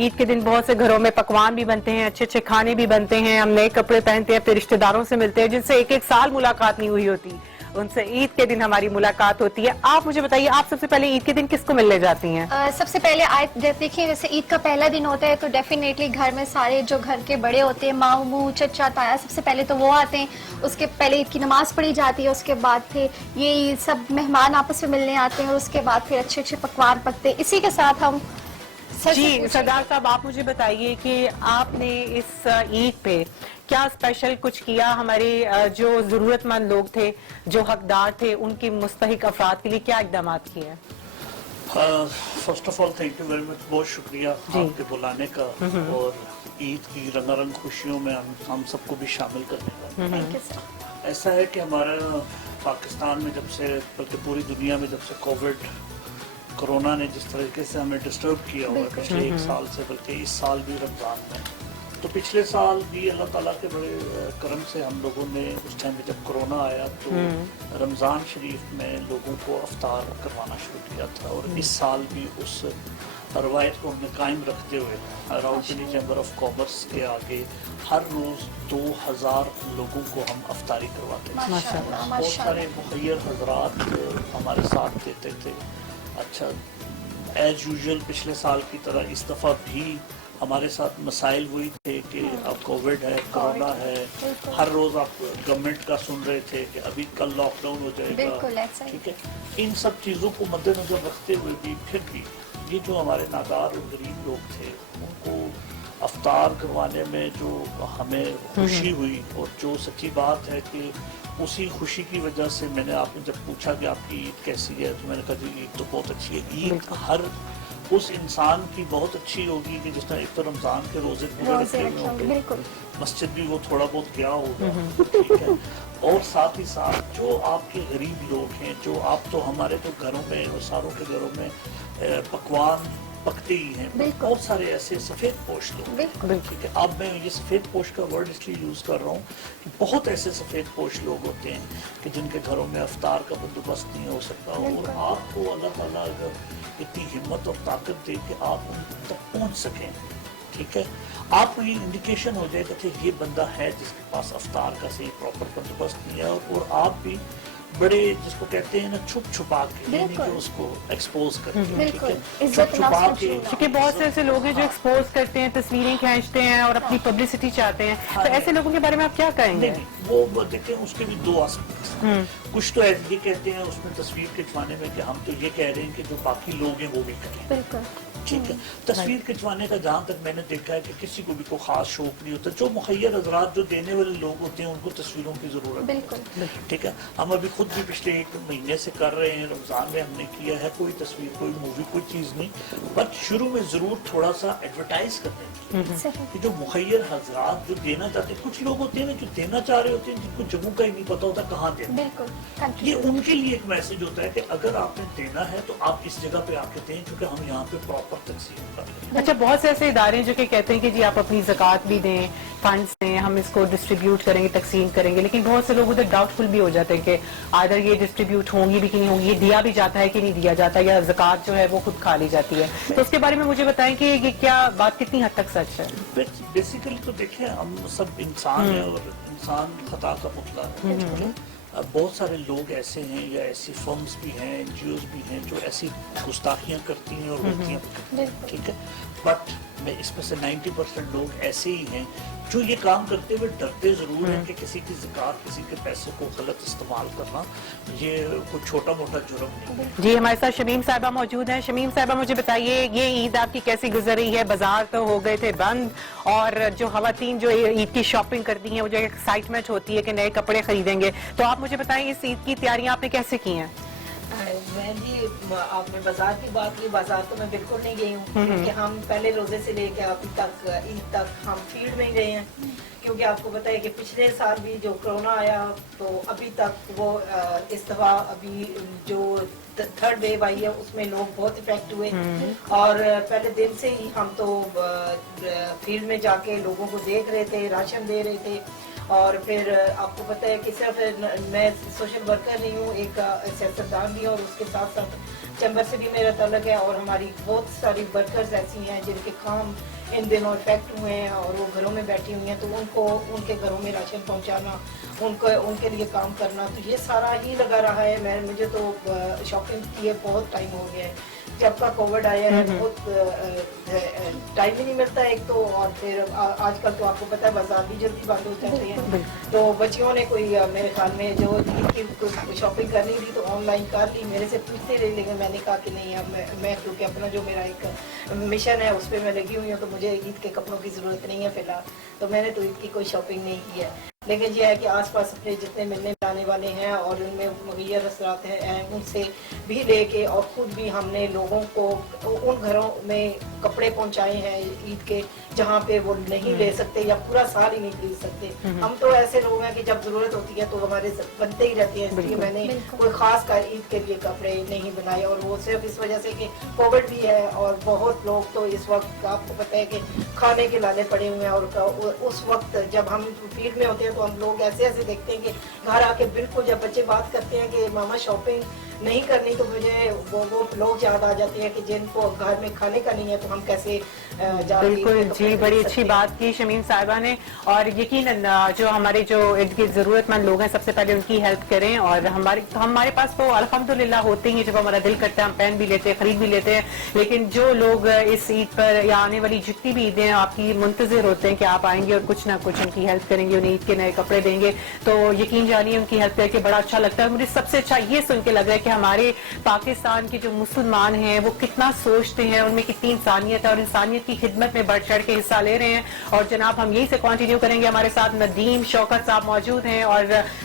ईद के दिन बहुत से घरों में पकवान भी बनते हैं, अच्छे अच्छे खाने भी बनते हैं, हम नए कपड़े पहनते हैं, अपने रिश्तेदारों से मिलते हैं जिनसे 1-1 साल मुलाकात नहीं हुई होती, उनसे ईद के दिन हमारी मुलाकात होती है। आप मुझे बताइए, आप सबसे पहले ईद के दिन किसको मिलने जाती हैं? सबसे पहले देखिए, जैसे ईद का पहला दिन होता है तो डेफिनेटली घर में सारे जो घर के बड़े होते हैं, मामू, चचा, ताया, सबसे पहले तो वो आते हैं। उसके पहले ईद की नमाज पढ़ी जाती है, उसके बाद फिर ये सब मेहमान आपस में मिलने आते हैं, और उसके बाद फिर अच्छे अच्छे पकवान पकते हैं। इसी के साथ हम जी सरदार साहब, आप मुझे बताइए कि आपने इस ईद पे क्या स्पेशल कुछ किया, हमारे जो जरूरतमंद लोग थे, जो हकदार थे, उनकी मुस्तहिक अफराद के लिए क्या इकदाम किए? First of all thank you very much, बहुत शुक्रिया आपके बुलाने का, और ईद की रंगारंग खुशियों में हम सबको भी शामिल करने का। ऐसा है कि हमारा पाकिस्तान में जब से, बल्कि पूरी दुनिया में जब से कोरोना ने जिस तरीके से हमें डिस्टर्ब किया हुआ है पिछले 1 साल से, बल्कि इस साल भी रमज़ान में, तो पिछले साल भी अल्लाह ताला के बड़े करम से हम लोगों ने उस टाइम पे जब कोरोना आया तो रमज़ान शरीफ में लोगों को अफ्तार करवाना शुरू किया था, और इस साल भी उस रवायत को हमने कायम रखते हुए रावलपिंडी चैम्बर ऑफ कॉमर्स के आगे हर रोज़ 2000 लोगों को हम अफ्तारी करवाते थे। बहुत सारे मुखय्यर हजरात हमारे साथ देते थे। अच्छा, एज यूजुअल पिछले साल की तरह इस दफ़ा भी हमारे साथ मसाइल वही थे कि अब कोविड है, कोरोना है, हर रोज़ आप गवर्नमेंट का सुन रहे थे कि अभी कल लॉकडाउन हो जाएगा, ठीक है। इन सब चीज़ों को मद्देनजर रखते हुए भी फिर भी ये जो हमारे नादार और गरीब लोग थे उनको अफ्तार करवाने में जो हमें खुशी हुई, और जो सच्ची बात है कि उसी खुशी की वजह से मैंने, आपने जब पूछा कि आपकी ईद कैसी है, तो मैंने कहा जी ईद तो बहुत अच्छी है। ईद हर उस इंसान की बहुत अच्छी होगी कि जिस तरह एक तो रमज़ान के रोजे पूरे रखे हुए होंगे, मस्जिद भी वो थोड़ा बहुत गया होगा, ठीक है, और साथ ही साथ जो आपके गरीब लोग हैं, जो आप तो हमारे तो घरों में और सारों के घरों में पकवान पकते ही हैं, बहुत सारे ऐसे सफ़ेद पोश लोग, ठीक है। अब मैं ये सफ़ेद पोश का वर्ड इसलिए यूज़ कर रहा हूँ कि बहुत ऐसे सफ़ेद पोश लोग होते हैं कि जिनके घरों में अफ्तार का बंदोबस्त नहीं हो सकता, और आपको अल्लाह ताला अगर इतनी हिम्मत और ताकत दे कि आप उन तक पहुँच सकें, ठीक है, आपको ये इंडिकेशन हो जाएगा कि ये बंदा है जिसके पास अफ्तार का सही प्रॉपर बंदोबस्त नहीं है, और आप भी बड़े जिसको कहते हैं ना छुप छुपा के, यानी कि उसको एक्सपोज करते हैं, ठीक है, छुप छुपा के, क्योंकि बहुत से ऐसे लोग हैं जो एक्सपोज करते हैं, तस्वीरें खींचते हैं और अपनी पब्लिसिटी चाहते हैं, तो ऐसे लोगों के बारे में आप क्या कहेंगे? नहीं, वो देखते हैं उसके भी 2 एस्पेक्ट्स। कुछ तो ये कहते हैं उसमें तस्वीर खिंचवाने में कि हम तो ये कह रहे हैं कि जो बाकी लोग हैं वो भी करें, ठीक है। तस्वीर खिंचवाने का जहाँ तक मैंने देखा है कि किसी को भी कोई खास शौक नहीं होता, जो मुखय्यर हजरात जो देने वाले लोग होते हैं उनको तस्वीरों की जरूरत है, ठीक है। हम अभी खुद भी पिछले 1 महीने से कर रहे हैं, रमजान में हमने किया है, कोई तस्वीर, कोई मूवी, कोई चीज़ नहीं, बट शुरू में जरूर थोड़ा सा एडवर्टाइज करने की, जो मुखय्यर हजरात जो देना चाहते हैं, कुछ लोग होते हैं ना जो देना चाह रहे होते हैं जिनको जगह का ही नहीं पता होता कहाँ देना, ये उनके लिए एक मैसेज होता है कि अगर आपने देना है तो आप इस जगह पे आके दें, क्योंकि हम यहाँ पे प्रॉपर तकसीम कर रहे हैं। अच्छा, बहुत से ऐसे इदारे जो कि कहते हैं कि जी आप अपनी ज़कात भी दें, फंड्स हैं, हम इसको डिस्ट्रीब्यूट करेंगे, तकसीम करेंगे, लेकिन बहुत से लोग उधर डाउटफुल भी हो जाते हैं कि आदर ये डिस्ट्रीब्यूट होंगी भी कि नहीं होंगी, ये दिया भी जाता है कि नहीं दिया जाता, या ज़कात जो है वो खुद खा ली जाती है। तो उसके बारे में मुझे बताएं कि ये क्या बात कितनी हद तक सच है? बेसिकली तो देखिए, हम सब इंसान हैं और इंसान खता का पुतला है। अब बहुत सारे लोग ऐसे हैं या ऐसी फर्म्स भी हैं, एनजीओज भी हैं जो ऐसी गुस्ताखियां करती हैं और होती हैं, ठीक है। बट मैं इसमें से 90% लोग ऐसे ही हैं जो ये काम करते हुए डरते जरूर हैं कि किसी की ज़कात, किसी के पैसे को गलत इस्तेमाल करना ये कोई छोटा मोटा जुर्म नहीं है। जी, हमारे साथ शमीम साहिबा मौजूद हैं। शमीम साहिबा, मुझे बताइए, ये ईद आपकी कैसी गुजर रही है? बाजार तो हो गए थे बंद, और जो खवातीन जो ईद की शॉपिंग करती हैं, वो जो एक्साइटमेंट होती है कि नए कपड़े खरीदेंगे, तो आप मुझे बताएं इस ईद की तैयारियां आपने कैसे की हैं? मैं जी, आपने बाजार की बात की, बाजार तो मैं बिल्कुल नहीं गई हूँ, क्योंकि हम पहले रोजे से लेकर अभी तक ईद तक हम फील्ड में ही रहे हैं, क्योंकि आपको पता है कि पिछले साल भी जो कोरोना आया तो अभी तक वो इस दफा अभी जो थर्ड वेव आई है उसमें लोग बहुत इफेक्ट हुए, और पहले दिन से ही हम तो फील्ड में जाके लोगों को देख रहे थे, राशन दे रहे थे। और फिर आपको पता है कि सिर्फ मैं सोशल वर्कर नहीं हूँ, एक सियासतदान भी हूँ, और उसके साथ साथ चैम्बर से भी मेरा तल्लक है, और हमारी बहुत सारी वर्कर्स ऐसी हैं जिनके काम इन दिनों इफेक्ट हुए हैं और वो घरों में बैठी हुई हैं, तो उनको उनके घरों में राशन पहुंचाना, उनको उनके लिए काम करना, तो ये सारा ही लगा रहा है। मुझे तो शॉपिंग किए बहुत टाइम हो गया है, जब का कोविड आया है बहुत टाइम ही नहीं मिलता एक तो, और फिर आजकल तो आपको पता है बाजार भी जल्दी बंद हो जाते हैं, तो बच्चियों ने कोई मेरे ख्याल में जो ईद की शॉपिंग करनी थी तो ऑनलाइन कर ली, मेरे से पूछते रहे, लेकिन मैंने कहा कि नहीं, अब मैं क्योंकि अपना जो मेरा एक मिशन है उस पर मैं लगी हुई हूँ, तो मुझे ईद के कपड़ों की ज़रूरत नहीं है फिलहाल, तो मैंने तो ईद की कोई शॉपिंग नहीं की है। लेकिन यह है कि आसपास अपने जितने मिलने आने वाले हैं और उनमें मुहैया असरात हैं उनसे भी लेके, और खुद भी हमने लोगों को उन घरों में कपड़े पहुंचाए हैं ईद के जहाँ पे वो नहीं ले सकते या पूरा साल ही नहीं खरीद सकते। हम तो ऐसे लोग हैं कि जब जरूरत होती है तो हमारे बनते ही रहते हैं, इसलिए मैंने कोई खास कर ईद के लिए कपड़े नहीं बनाए, और वो सिर्फ इस वजह से कि कोविड भी है और बहुत लोग तो इस वक्त आपको पता है कि खाने के लाले पड़े हुए हैं, और उस वक्त जब हम फील्ड में होते हैं तो हम लोग ऐसे ऐसे देखते हैं कि घर आके बिल्कुल जब बच्चे बात करते हैं कि मामा शॉपिंग नहीं करनी, तो मुझे वो लोग याद आ जाते हैं कि जिनको घर में खाने का नहीं है तो हम कैसे बिल्कुल जी, बड़ी अच्छी बात की शमीम साहिबा ने, और यकीनन जो हमारे जो इर्द गिर्द जरूरतमंद लोग हैं सबसे पहले उनकी हेल्प करें, और हमारे पास तो अल्हम्दुलिल्लाह होते ही, जब हमारा दिल करता है हम पहन भी लेते हैं, खरीद भी लेते हैं, लेकिन जो लोग इस ईद पर या आने वाली जितनी भी ईदें आपकी मुंतजिर होते हैं कि आप आएंगे और कुछ ना कुछ उनकी हेल्प करेंगे, उन्हें ईद के नए कपड़े देंगे, तो यकीन जानिए उनकी हेल्प करके बड़ा अच्छा लगता है। मुझे सबसे अच्छा ये सुन के लग रहा है कि हमारे पाकिस्तान के जो मुसलमान हैं वो कितना सोचते हैं, उनमें कितनी इंसानियत है, और इंसानियत की खिदमत में बढ़ चढ़ के हिस्सा ले रहे हैं। और जनाब हम यही से कंटिन्यू करेंगे। हमारे साथ नदीम शौकत साहब मौजूद हैं, और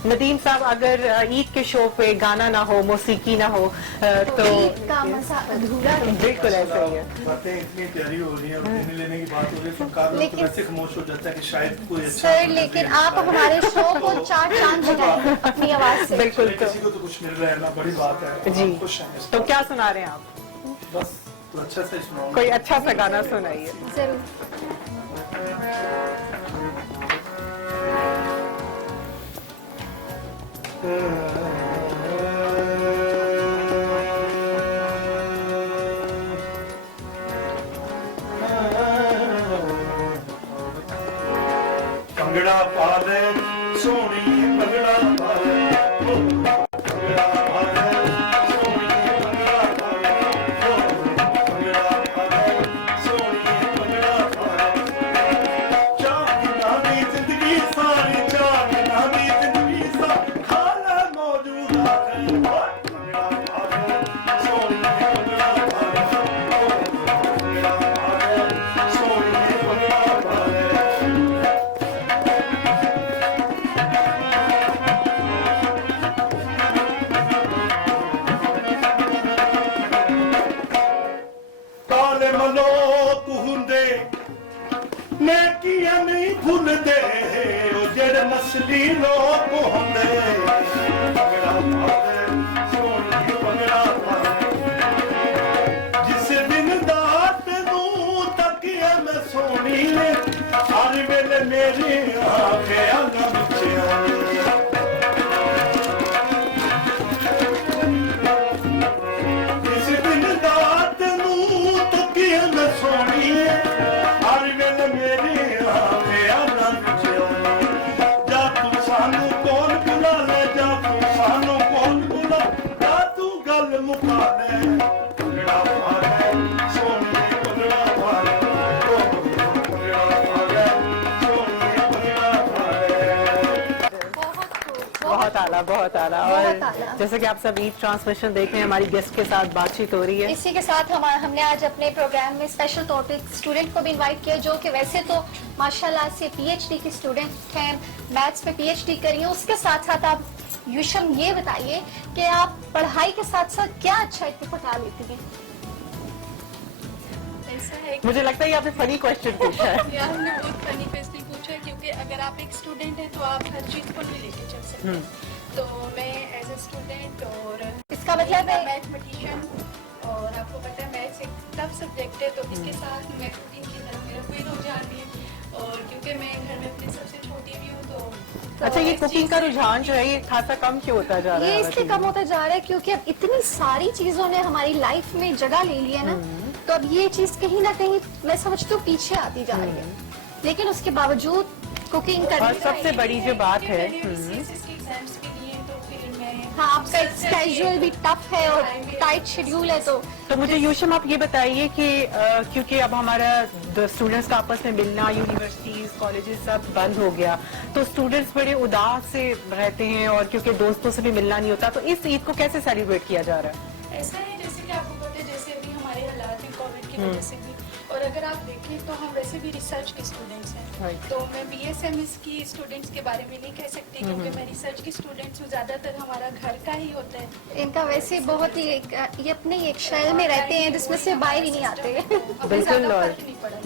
नदीम साहब, अगर ईद के शो पे गाना ना हो, मौसीकी ना हो, तो ईद का मजा अधूरा है। बिल्कुल ऐसा ही है। बातें इतनी तैयारी हो रही है और लेने लेने की बात हो रही है, फनकार लोग तो वैसे खामोश हो जाता है कि शायद कोई अच्छा सर, लेकिन आप हमारे शो को 4 चांद लगाएं अपनी आवाज से। बिल्कुल, तो किसी को तो कुछ मिल रहा है ना, बड़ी बात है जी। खुश हैं तो क्या सुना रहे हैं आप? बस तो अच्छा से सुनाओ, कोई अच्छा सा गाना सुनाइए। जरूर। भंगड़ा पा ले सोनी, भंगड़ा पा ले, भंगड़ा पा ले सोनी, भंगड़ा पा ले, भंगड़ा पा ले सोनी, भंगड़ा पा ले। चांद नामी जिंदगी सारी, चांद नामी जिंदगी सारी, खाला मौजूदा है, भंगड़ा पा ले सोनी, भंगड़ा पा ले, भंगड़ा पा ले सोनी, भंगड़ा पा ले। ਕਾਲੇ ਮਲੋਕ ਹੁੰਦੇ ਨੇਕੀਆਂ ਨਹੀਂ ਭੁੱਲਦੇ, ਉਹ ਜਿਹੜੇ ਨਸਲੀ ਲੋਕ ਹੁੰਦੇ। ਭੰਗੜਾ ਪਾਉਂਦੇ ਸੋਹਣੀ ਭੰਗੜਾ ਪਾਉਂਦੇ, ਜਿਸ ਦਿਨ ਦਾ ਤੈਨੂੰ ਤੱਕਿਆ ਮੈਂ ਸੋਹਣੀ, ਹਰ ਵੇਲੇ ਮੇਰੀ आला, बहुत आला। बहुत और आला। जैसे कि आप सब ईद ट्रांसमिशन देख रहे हैं, हमारी गेस्ट के साथ बातचीत हो रही है। इसी के साथ हमने आज अपने प्रोग्राम में स्पेशल तौर पे स्टूडेंट को भी इनवाइट किया, जो कि वैसे तो माशाल्लाह से पीएचडी की स्टूडेंट हैं, मैथ्स में पीएचडी करी हैं। उसके साथ साथ आप यूशम ये बताइए कि आप पढ़ाई के साथ साथ क्या अच्छा इत्तेफाक लेती हैं? ऐसा है मुझे लगता है ये आपने फनी क्वेश्चन पूछा है। कि हमने बहुत फनी क्वेश्चन पूछा है, क्योंकि अगर आप एक स्टूडेंट हैं तो आप हर चीज को नहीं लेके चल सकते। तो मैं एज ए स्टूडेंट और इसका मतलब है मैथमेटिशियन, और आपको पता है मैथ्स एक टफ सब्जेक्ट है, तो इसके साथ मैं कुकिंग की तरफ मेरा कोई रुझान भी है, और क्योंकि मैं घर में अपनी सबसे छोटी भी हूँ तो अच्छा, ये कुकिंग का रुझान जो है ये खासा कम क्यों होता जा रहा है? ये इसलिए कम होता जा रहा है क्योंकि अब इतनी सारी चीजों ने हमारी लाइफ में जगह ले ली है ना, तो अब ये चीज कहीं ना कहीं मैं समझती हूँ पीछे आती जा रही है, लेकिन उसके बावजूद कुकिंग और करनी सबसे बड़ी जो बात है, एग्जाम्स भी दिए, तो फिर मैं हाँ, आपका स्केड्यूल भी टफ है और टाइट शेड्यूल है, तो मुझे यूशम आप ये बताइए कि क्योंकि अब हमारा स्टूडेंट्स का आपस में मिलना, यूनिवर्सिटीज कॉलेजेस सब बंद हो गया, तो स्टूडेंट्स बड़े उदास से रहते हैं, और क्योंकि दोस्तों से भी मिलना नहीं होता, तो इस ईद को कैसे सेलिब्रेट किया जा रहा है? ऐसा है जैसे कि आपको पता है, जैसे अभी हमारे हालात हैं कोविड की वजह से भी, और अगर आप देखें तो हम वैसे भी रिसर्च के स्टूडेंट्स हैं, तो मैं बीएसएमएस की स्टूडेंट्स के बारे में नहीं कह सकती, क्योंकि मैं रिसर्च की स्टूडेंट्स हूँ, ज्यादातर हमारा घर का ही होता है। इनका वैसे बहुत ही ये अपने एक शहर में रहते हैं जिसमें से बाहर ही नहीं आते।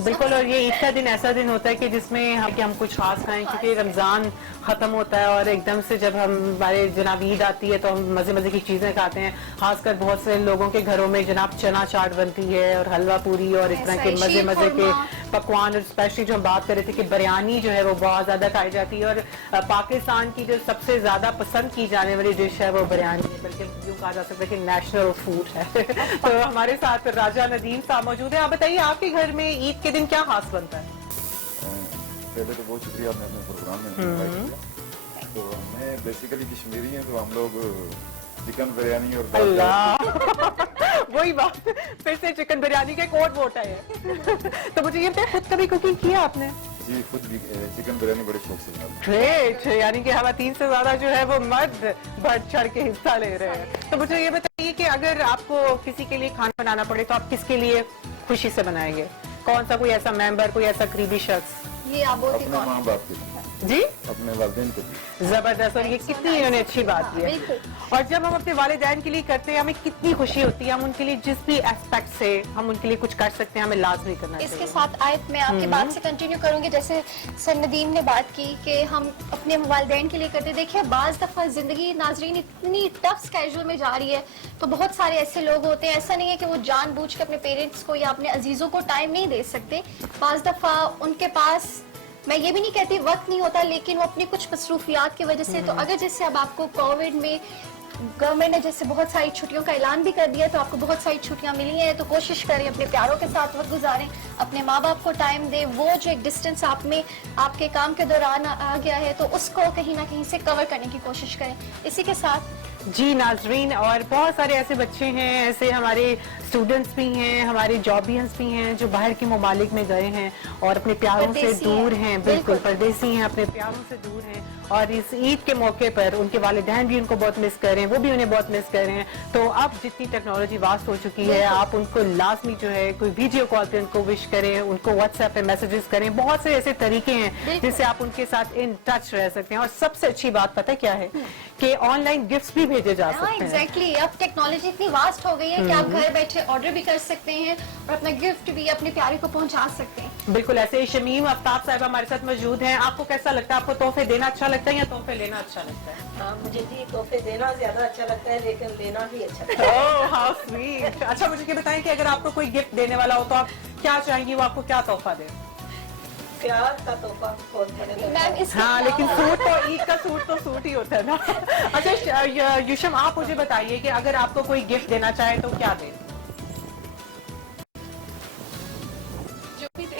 बिल्कुल, और ये ईद का दिन ऐसा दिन होता है कि जिसमें हम कुछ खास खाएं, क्योंकि रमजान खत्म होता है और एकदम से जब हमारे जनाब ईद आती है तो हम मजे मजे की चीजें खाते हैं। खासकर बहुत से लोगों के घरों में जनाब चना चाट बनती है और हलवा पूरी और इस तरह के मजे मजे के पकवान, और स्पेशली जो हम बात कर रहे थे कि बिरयानी जो है वो बहुत ज्यादा खाई जाती है, और पाकिस्तान की जो सबसे ज्यादा पसंद की जाने वाली डिश है वो बिरयानी है, बल्कि यूँ कहा जा सकता है कि नेशनल फूड है। तो हमारे साथ राजा नदीम साहब मौजूद है। आप बताइए, आपके घर में ईद के दिन क्या खास बनता है? पहले तो बहुत शुक्रिया आपने अपने प्रोग्राम में इनवाइट किया। तो मैं बेसिकली कश्मीरी हैं, तो हम लोग चिकन बिरयानी और दाल अल्लाह वही बात, फिर से चिकन बिरयानी के कोट वोट है। तो मुझे ये बताइए, खुद कभी कुकिंग किया आपने? जी, खुद भी चिकन बिरयानी बड़े शौक से बनाते ग्रेट, यानी कि हमारे 3 से ज्यादा जो है वो मर्द बढ़ चढ़ के हिस्सा ले रहे हैं। तो मुझे ये बताइए कि अगर आपको किसी के लिए खाना बनाना पड़े तो आप किसके लिए खुशी से बनाएंगे? कौन सा कोई ऐसा मेंबर, कोई ऐसा करीबी शख्स? ये आप बहुत ही अपने माँ बाप के लिए, जी, अपने वालिदैन के लिए। जबरदस्त, और ये कितनी इन्होंने अच्छी बात की है। और जब हम अपने वालिदैन के लिए करते हैं हमें कितनी खुशी होती है, हम उनके लिए जिस भी एस्पेक्ट से हम उनके लिए कुछ कर सकते हैं हमें लाजमी करना चाहिए। इसके साथ आयत मैं आपकी बात से कंटिन्यू करूंगी, जैसे सर नदीम ने बात की कि हम अपने वालिदैन के लिए करते। देखिए, बाज दफा जिंदगी नाजरीन इतनी टफ स्केड्यूल में जा रही है, तो बहुत सारे ऐसे लोग होते हैं, ऐसा नहीं है कि वो जानबूझ के अपने पेरेंट्स को या अपने अजीजों को टाइम नहीं दे सकते। बाज दफा उनके पास, मैं ये भी नहीं कहती वक्त नहीं होता, लेकिन वो अपनी कुछ मसरूफियात की वजह से, तो अगर जैसे अब आपको कोविड में गवर्नमेंट ने जैसे बहुत सारी छुट्टियों का ऐलान भी कर दिया, तो आपको बहुत सारी छुट्टियां मिली हैं, तो कोशिश करें अपने प्यारों के साथ वक्त गुजारें, अपने माँ बाप को टाइम दें। वो जो एक डिस्टेंस आप में आपके काम के दौरान आ गया है, तो उसको कहीं ना कहीं से कवर करने की कोशिश करें। इसी के साथ जी नाजरीन, और बहुत सारे ऐसे बच्चे हैं, ऐसे हमारे स्टूडेंट्स भी हैं, हमारे जॉबियंस भी हैं जो बाहर के ममालिक में गए हैं और अपने प्यारों से दूर हैं, बिल्कुल परदेसी हैं, अपने प्यारों से दूर हैं, और इस ईद के मौके पर उनके वालिदैन भी उनको बहुत मिस कर रहे हैं, वो भी उन्हें बहुत मिस कर रहे हैं। तो अब जितनी टेक्नोलॉजी वास्ट हो चुकी है, आप उनको लाजमी जो है कोई वीडियो कॉल पे उनको विश करें, उनको व्हाट्सएप पे मैसेजेस करें। बहुत से ऐसे तरीके हैं जिससे आप उनके साथ इन टच रह सकते हैं। और सबसे अच्छी बात पता है क्या है कि ऑनलाइन गिफ्ट्स भी भेजे जा सकते हैं। एग्जैक्टली, अब टेक्नोलॉजी इतनी वास्ट हो गई है कि आप घर बैठे ऑर्डर भी कर सकते हैं और अपना गिफ्ट भी अपने प्यारे को पहुंचा सकते हैं। बिल्कुल, ऐसे शमीम आफ्ताब साहब हमारे साथ मौजूद हैं। आपको कैसा लगता है? आपको तोहफे देना अच्छा लगता है या तोहफे लेना अच्छा लगता है? हाँ, मुझे जी तोहफे देना ज्यादा अच्छा लगता है, लेकिन लेना भी अच्छा लगता है। Oh how sweet. अच्छा, मुझे ये बताएं कि अगर आपको कोई गिफ्ट देने वाला हो तो आप क्या चाहेंगी, वो आपको क्या तोहफा दे? प्यार का तोहफा कौन करेगा? हाँ, लेकिन सूट तो ईद का सूट तो सूट ही होता है ना। अच्छा यूशम, आप मुझे बताइए कि अगर आपको कोई गिफ्ट देना चाहे तो क्या दे? जो भी दे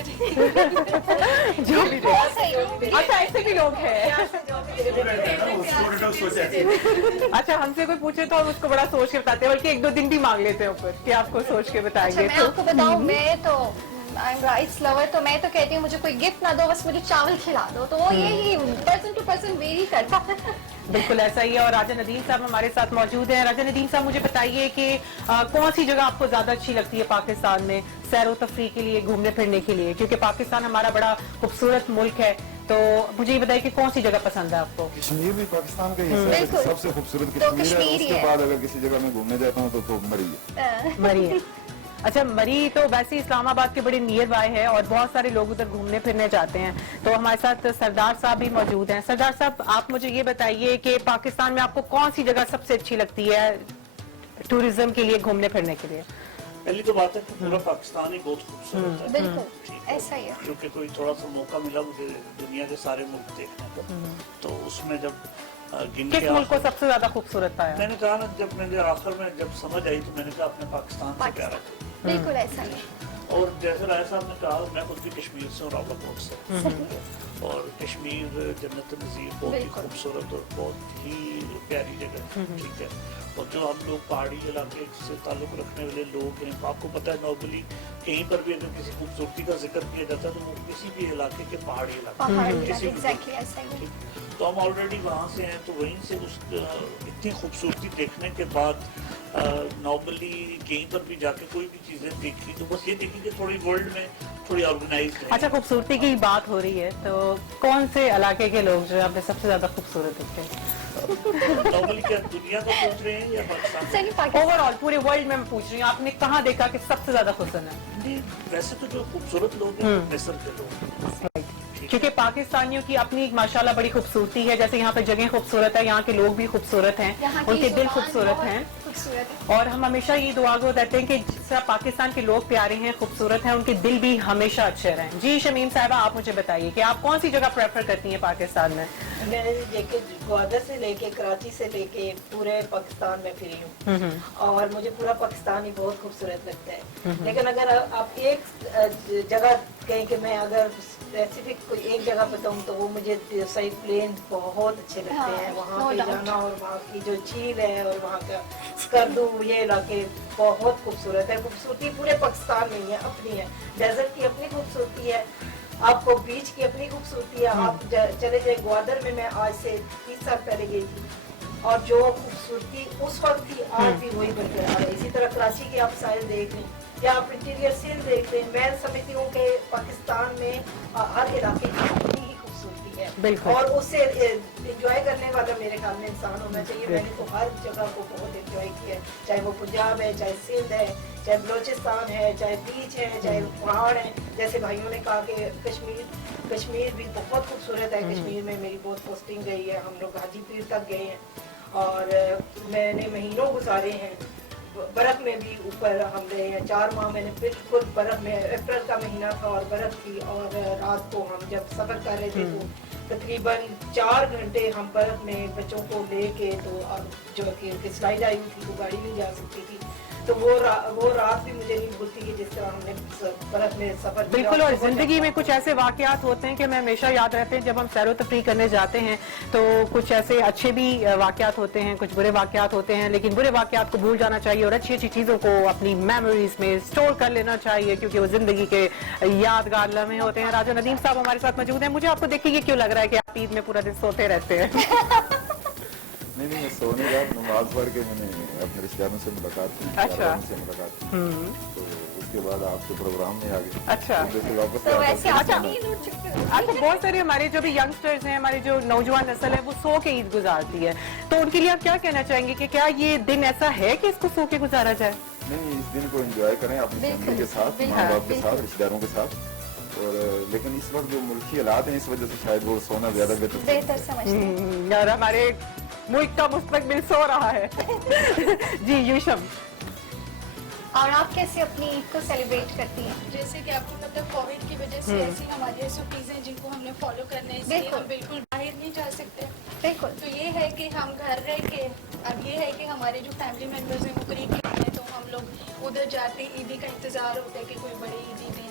जो भी दे। अच्छा, ऐसे भी लोग हैं। अच्छा, हमसे कोई पूछे तो हम उसको बड़ा सोच के बताते हैं, बल्कि 1-2 दिन भी मांग लेते हैं ऊपर कि आपको सोच के बताएंगे। मैं आपको बताऊं, मैं तो आई एम राइस लवर, तो मैं तो कहती हूँ मुझे कोई गिफ्ट ना दो, बस मुझे चावल खिला दो, तो वो यही पर्सन टू पर्सन वेरी करता है। बिल्कुल ऐसा ही है। और राजा नदीम साहब हमारे साथ मौजूद हैं। राजा नदीम साहब, मुझे बताइए कि कौन सी जगह आपको ज्यादा अच्छी लगती है पाकिस्तान में सैर तफरी के लिए, घूमने फिरने के लिए, क्योंकि पाकिस्तान हमारा बड़ा खूबसूरत मुल्क है, तो मुझे ये बताइए कि कौन सी जगह पसंद है आपको? कश्मीर भी पाकिस्तान का हिस्सा है, बिल्कुल। सबसे खूबसूरत तो कश्मीर है। कश्मीर ही उसके है। बाद अगर किसी जगह में घूमने जाता हूँ तो मरी है। मरी है। अच्छा, मरी तो वैसे इस्लामाबाद के बड़े नियर बाय है और बहुत सारे लोग उधर घूमने फिरने जाते हैं। तो हमारे साथ सरदार साहब भी मौजूद हैं। सरदार साहब, आप मुझे ये बताइए कि पाकिस्तान में आपको कौन सी जगह सबसे अच्छी लगती है टूरिज्म के लिए, घूमने फिरने के लिए? पहली तो बात है कि पूरा पाकिस्तान ही बहुत खूबसूरत है, बिल्कुल ऐसा ही है। क्योंकि कोई थोड़ा सा मौका मिला मुझे दुनिया के सारे मुल्क देखने का, तो उसमें जब गिन किस के मुल्क को आखिर- सबसे ज्यादा खूबसूरत पाया? मैंने कहा ना, जब मैंने आखिर में जब समझ आई तो मैंने कहा अपने पाकिस्तान से प्यार है। बिल्कुल ऐसा ही है। और जैसे राय साहब ने कहा, मैं खुद भी कश्मीर से और रावलकोट से, और कश्मीर जन्नत नज़ीर बहुत ही खूबसूरत और बहुत ही प्यारी जगह है, ठीक है। और जो हम लोग पहाड़ी इलाके से ताल्लुक़ रखने वाले लोग हैं, आपको पता है नॉर्मली कहीं पर भी अगर किसी खूबसूरती का जिक्र किया जाता है तो वो किसी भी इलाके के पहाड़ी इलाके किसी भी- एग्जैक्टली ऐसा ही है। तो हम ऑलरेडी वहाँ से हैं, तो वहीं से उस इतनी खूबसूरती देखने के बाद नॉर्मली कहीं पर भी जाके कोई भी चीज़ें देखी तो बस ये देखी कि थोड़ी वर्ल्ड में थोड़ी ऑर्गेनाइज है। अच्छा, खूबसूरती की बात हो रही है, तो कौन से इलाके के लोग जो आपने सबसे ज्यादा खूबसूरत दिखते हैं? नॉर्मली क्या दुनिया को पूछ रहे हैं या पाकिस्तान? सही पाकिस्तान ओवरऑल पूरे वर्ल्ड में मैं पूछ रही हूँ, आपने कहाँ देखा कि सबसे ज्यादा खुश है? नहीं, वैसे तो जो खूबसूरत लोग हैं वो मिस्र के लोग हैं। क्योंकि पाकिस्तानियों की अपनी माशाल्लाह बड़ी खूबसूरती है। जैसे यहाँ पे जगह खूबसूरत है, यहाँ के लोग भी खूबसूरत हैं, यहाँ की उनके दिल जुबान खूबसूरत बहुत हैं, खूबसूरत है। और हम हमेशा ये दुआ को देते हैं कि जिस तरह पाकिस्तान के लोग प्यारे हैं, खूबसूरत हैं, उनके दिल भी हमेशा अच्छे रहें। जी शमीम साहिबा, आप मुझे बताइए कि आप कौन सी जगह प्रेफर करती हैं पाकिस्तान में? मैंने देखे ग्वादर से लेके कराची से लेके पूरे पाकिस्तान में फिरी हूँ और मुझे पूरा पाकिस्तान ही बहुत खूबसूरत लगता है। लेकिन अगर आप एक जगह कहें कि मैं अगर स्पेसिफिक कोई एक जगह बताऊँ तो वो मुझे सही प्लेन बहुत अच्छे लगते हैं। वहाँ पे जाना और वहाँ की जो झील है और वहाँ का स्कर्दू, ये इलाके बहुत खूबसूरत है। खूबसूरती पूरे पाकिस्तान में ही है, अपनी है। डेजर्ट की अपनी खूबसूरती है, आपको बीच की अपनी खूबसूरती है। आप चले जाए ग्वादर में, मैं आज से 30 साल पहले गई थी और जो खूबसूरती उस वक्त थी आज भी वही बरकरार है। इसी तरह कराची की आप साहिल देख लें या आप इंटीरियर सिंध देख लें। मैं समझती हूँ कि पाकिस्तान में हर इलाके की अपनी ही खूबसूरती है और उससे इंजॉय करने वाला मेरे ख्याल में इंसान होना चाहिए। मैंने तो हर जगह को बहुत इंजॉय किया है, चाहे वो पंजाब है, चाहे सिंध है, चाहे बलोचिस्तान है, चाहे बीच है, चाहे पहाड़ है। जैसे भाइयों ने कहा कि कश्मीर भी बहुत खूबसूरत है। कश्मीर में मेरी बहुत पोस्टिंग गई है, हम लोग हाजीपीर तक गए हैं और मैंने महीनों गुजारे हैं बर्फ में भी। ऊपर हम रहे हैं 4 माह, मैंने बिल्कुल बर्फ में, अप्रैल का महीना था और बर्फ थी और रात को हम जब सफर कर रहे थे तो तकरीबन 4 घंटे हम बर्फ में बच्चों को लेके, तो अब जो कि स्लाइड आई हुई थी तो गाड़ी नहीं जा सकती थी, तो वो रात भी मुझे नहीं भूलती कि जिस तरह हमने बर्फ में सफर किया। बिल्कुल, और जिंदगी में कुछ ऐसे वाकयात होते हैं कि हमें हमेशा याद रहते हैं। जब हम सैर तफरी करने जाते हैं तो कुछ ऐसे अच्छे भी वाकयात होते हैं, कुछ बुरे वाकयात होते हैं, लेकिन बुरे वाकयात को भूल जाना चाहिए और अच्छी अच्छी चीजों को अपनी मेमोरीज में स्टोर कर लेना चाहिए, क्योंकि वो जिंदगी के यादगार लम्हे होते हैं। राजा नदीम साहब हमारे साथ मौजूद हैं। मुझे आपको देखिए ये क्यों लग रहा है कि आप ईद में पूरा दिन सोते रहते हैं? नहीं, मैं सोने का नमाज पढ़ के मैंने अपने रिश्तेदारों से मुलाकात की, अच्छा। से मुलाकात की, तो उसके बाद आपके प्रोग्राम में आ गए। अच्छा। जैसे वापस तो वैसे आकर अच्छा सोना। आपको बहुत सारे हमारे जो भी यंगस्टर्स हैं, हमारे जो नौजवान नस्ल है, वो सो के ईद गुजारती है, तो उनके लिए आप क्या कहना चाहेंगे कि क्या ये दिन ऐसा है कि इसको सो के गुजारा जाए? नहीं, इस दिन को एंजॉय करें अपनी फैमिली के साथ, माँ बाप के साथ, रिश्तेदारों के साथ। और लेकिन इस वक्त जो मुल्की हालात हैं, इस वजह से शायद वो सोना ज्यादा बेहतर समझते हैं। और हमारे मुल्क का मुस्तकबिल सो रहा है। जी यूशम, और आप कैसे अपनी ईद को सेलिब्रेट करती हैं? जैसे कि आपको मतलब कोविड की वजह से ऐसी हमारी एसओपीज हैं जिनको हमने फॉलो करना है, इसलिए हम बिल्कुल बाहर नहीं जा सकते। बिल्कुल। तो ये है कि हम घर रह के, अब ये है कि हमारे जो फैमिली मेम्बर्स हैं वो करीब के हैं, तो हम लोग उधर जाते ईदी का इंतजार होता है कि कोई बड़ी ईदी दें,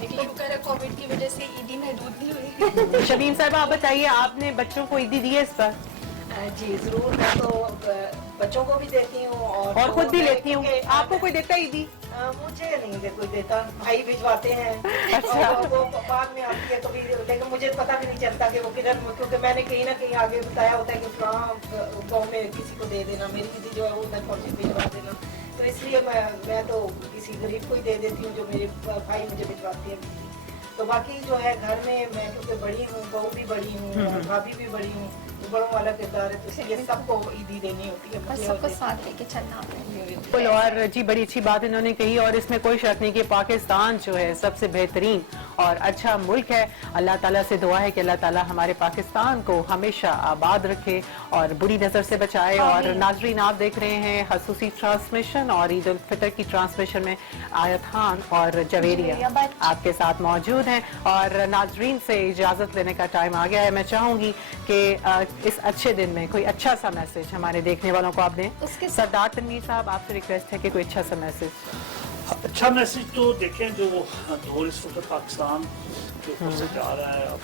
लेकिन शुक्र है कोविड की वजह से ईदी महदूद नहीं हुई। शमीम साहब आप बताइए, आपने बच्चों को ईदी दी है इस पर? जी जरूर, मैं तो बच्चों को भी देती हूँ और खुद भी लेती हूँ। क्योंकि आपको कोई देता है ईदी? मुझे नहीं दे कोई देता, भाई भिजवाते हैं। अच्छा। और वो बाद में आती है कभी, लेकिन मुझे पता भी नहीं चलता कि वो किधर, क्योंकि मैंने कहीं ना कहीं आगे बताया होता है कि फलां गाँव में किसी को दे देना, मेरी दीदी जो है वो उधर पहुँचे भिजवा देना। तो इसलिए मैं तो किसी गरीब को ही दे देती हूँ जो मेरे भाई मुझे भिजवाती है। तो बाकी जो है घर में मैं क्योंकि बड़ी हूँ, बहू भी बड़ी हूँ और भाभी भी बड़ी हूँ, तो बड़ों वाला किरदार है, तो इसलिए सबको ईदी देनी होती है, बस बदले सबको होते हैं। साथ लेके चलना होता है। बिल्कुल, और जी बड़ी अच्छी बात इन्होंने कही, और इसमें कोई शक नहीं कि पाकिस्तान जो है सबसे बेहतरीन और अच्छा मुल्क है। अल्लाह ताला से दुआ है कि अल्लाह ताला हमारे पाकिस्तान को हमेशा आबाद रखे और बुरी नज़र से बचाए। और नाजरीन, आप देख रहे हैं खसूसी ट्रांसमिशन, और ईद उल फितर की ट्रांसमिशन में आयत खान और जवेरिया आपके साथ मौजूद हैं। और नाजरीन से इजाज़त लेने का टाइम आ गया है। मैं चाहूँगी कि इस अच्छे दिन में कोई अच्छा सा मैसेज हमारे देखने वालों को आप दें। सरदार तनवीर साहब, आपसे रिक्वेस्ट है कि कोई अच्छा सा मैसेज। अच्छा मैसेज तो देखें, जो दौर इस वक्त पाकिस्तान के ऊपर से जा रहा है, अब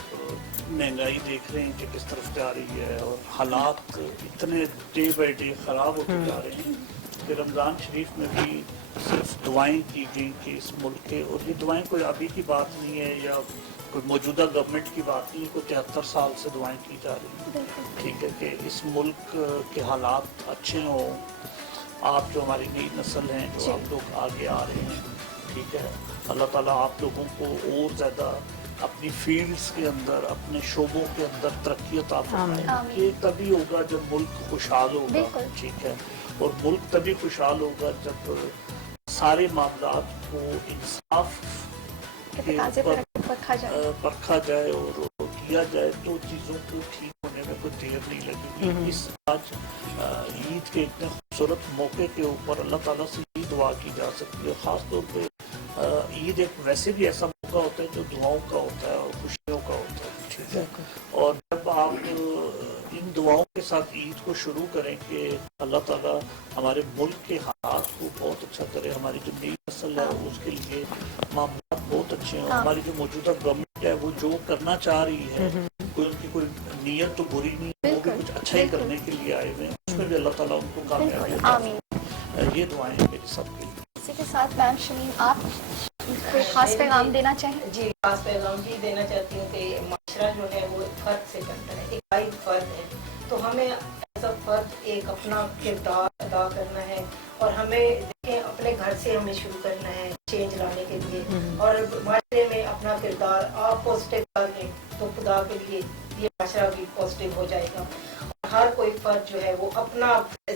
महंगाई देख रहे हैं कि किस तरफ जा रही है, और हालात इतने डे बाई डे ख़राब होते जा रहे हैं कि रमज़ान शरीफ में भी सिर्फ दुआएं की गई कि इस मुल्क के, और ये दुआएं कोई अभी की बात नहीं है या कोई मौजूदा गवर्नमेंट की बात नहीं है, कोई 73 साल से दुआएं की जा रही हैं, ठीक है, कि इस मुल्क के हालात अच्छे हों। आप जो हमारी नई नस्ल हैं, जो आप लोग आगे आ रहे हैं, ठीक है, अल्लाह ताला आप लोगों को और ज़्यादा अपनी फील्ड्स के अंदर, अपने शोबों के अंदर तरक्की अता फरमाए। ये तभी होगा जब मुल्क खुशहाल होगा, ठीक है, और मुल्क तभी खुशहाल होगा जब सारे मामलात को इंसाफ के ऊपर परखा जाए और किया जाए, तो चीज़ों को ठीक होने में कोई देर नहीं लगेगी। इस आज ईद के इतने खूबसूरत मौके के ऊपर अल्लाह ताला से ये दुआ की जा सकती है। ख़ास तौर पे ईद एक वैसे भी ऐसा मौका होता है जो दुआओं का होता है और खुशियों का होता है, ठीक है, और जब आप इन दुआओं के साथ ईद को शुरू करें कि अल्लाह ताला हमारे मुल्क के हालात को बहुत अच्छा करे, हमारी जो नई नस्ल है उसके लिए मामला बहुत अच्छे हैं, हमारी जो मौजूदा गवर्नमेंट है वो जो करना चाह रही है, कोई उनकी कोई नीयत तो बुरी नहीं है, वो भी कुछ अच्छा ही करने के लिए आए हुए हैं, उसमें भी अल्लाह ताला उनको कामयाबी, ये दुआएं हैं मेरी सबके लिए। इसी के साथ मैम शमीम, आप कोई खास पैगाम देना चाहें? जी, खास पैगाम जी देना चाहती हूँ कि माशरा जो है वो फर्द से बनता है, एक वाहिद फर्द है, तो हमें एज अ फर्द एक अपना किरदार अदा करना है, और हमें देखें अपने घर से हमें शुरू करना है चेंज लाने के लिए, और माशरे में अपना किरदार आप पॉजिटिव डालें तो खुदा के लिए ये माशरा भी पॉजिटिव हो जाएगा। हर कोई फर्द जो है वो अपना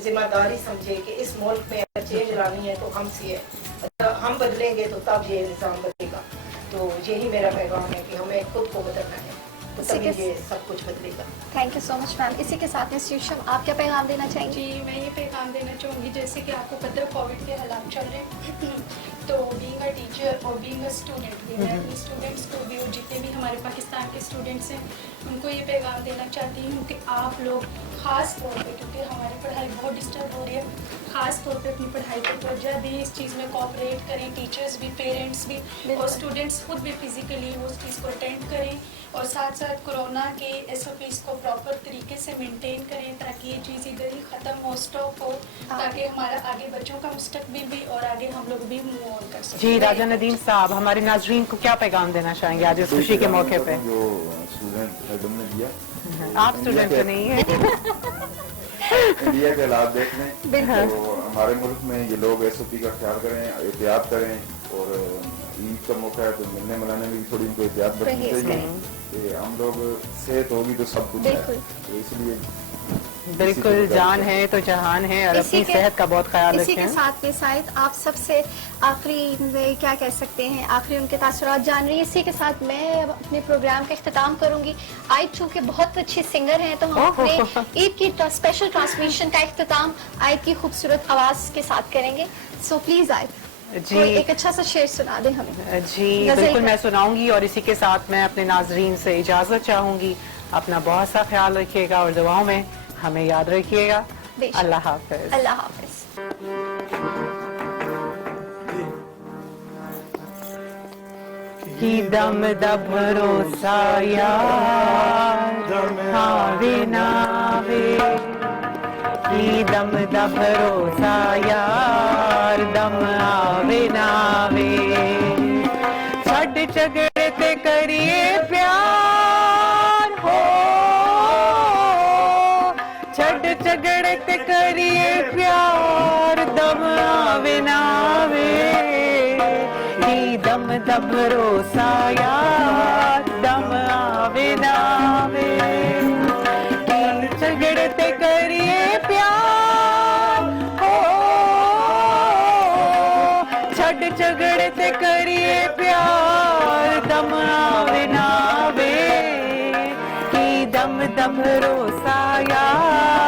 जिम्मेदारी समझे कि इस मुल्क में अगर चेंज लानी है तो हमसे है, हम बदलेंगे तो तब ये निज़ाम बदलेगा। तो यही मेरा पैगाम है कि हमें खुद को बदलना है, तो तभी ये सब कुछ बदलेगा। Thank you so much ma'am. इसी के साथ मिस यूशम, आप क्या पैगाम देना चाहेंगे? जी, मैं ये पैगाम देना चाहूँगी, जैसे कि आपको पता है कोविड के हालात चल रहे हैं, तो बीइंग अ टीचर और बीइंग अ स्टूडेंट भी, मैं अपने स्टूडेंट्स को भी और जितने भी हमारे पाकिस्तान के स्टूडेंट्स हैं उनको ये पैगाम देना चाहती हूँ कि आप लोग ख़ास तौर पे, क्योंकि हमारी पढ़ाई बहुत डिस्टर्ब हो रही है, ख़ास तौर पे अपनी पढ़ाई पर तवज्जो दें, इस चीज़ में कोऑपरेट करें, टीचर्स भी, पेरेंट्स भी और स्टूडेंट्स खुद भी फिज़िकली वो उस चीज़ को अटेंड करें, और साथ साथ कोरोना के SOPs को प्रॉपर तरीके से मेंटेन करें ताकि ये चीज़ इधर ही ख़त्म हो, स्टॉप हो, ताकि हमारा आगे बच्चों का मुस्तकबिल भी और आगे हम लोग भी मूव ऑन कर सकें। जी, राजा नदीम साहब, हमारे नाजरीन को क्या पैगाम देना चाहेंगे आज इस खुशी के मौके पे? जो स्टूडेंट मैडम ने दिया, आप स्टूडेंट तो नहीं है। इंडिया के हालात देख लें, तो हमारे मुल्क में ये लोग SOP का ख्याल करें, एहतियात करें, और ईद का मौका है तो मिलने मनाने में भी थोड़ी उनको एहतियात बरतनी चाहिए। हम लोग सेहत होगी तो सब कुछ है, तो इसलिए बिल्कुल, जान है तो जहान है, और अपनी सेहत का बहुत ख्याल रखें। इसी के साथ में शायद आप सबसे आखिरी में क्या कह सकते हैं, आखिरी उनके तासुरात जान रही है। इसी के साथ मैं अब अपने प्रोग्राम का इख्तिताम करूंगी। आयत चूँकि बहुत अच्छे सिंगर हैं, तो हम अपने ईद की स्पेशल ट्रांसमिशन का इख्तिताम आयत की खूबसूरत आवाज़ के साथ करेंगे। सो प्लीज़ आयत जी एक अच्छा सा शेर सुना दे हमें। जी बिल्कुल, मैं सुनाऊंगी, और इसी के साथ मैं अपने नाजरीन से इजाज़त चाहूँगी। अपना बहुत सा ख्याल रखिएगा और दुआओं में हमें याद रखिएगा। अल्लाह हाफ़िज़। अल्लाह हाफ़िज़। की दम दा भरोसा यार हावे नावे, की दम दा भरोसा यार दम आवे ना आवे छड़ झगड़े ते करिए प्यार हो छड़ झगड़े ते करिए प्यार दम आवे ना आवे की दम दा भरोसा यार दम आवे ना आवे की झगड़े ते करिए प्यार हो छड़ झगड़े ते करिए प्यार दम आवे ना आवे की दम दा भरोसा यार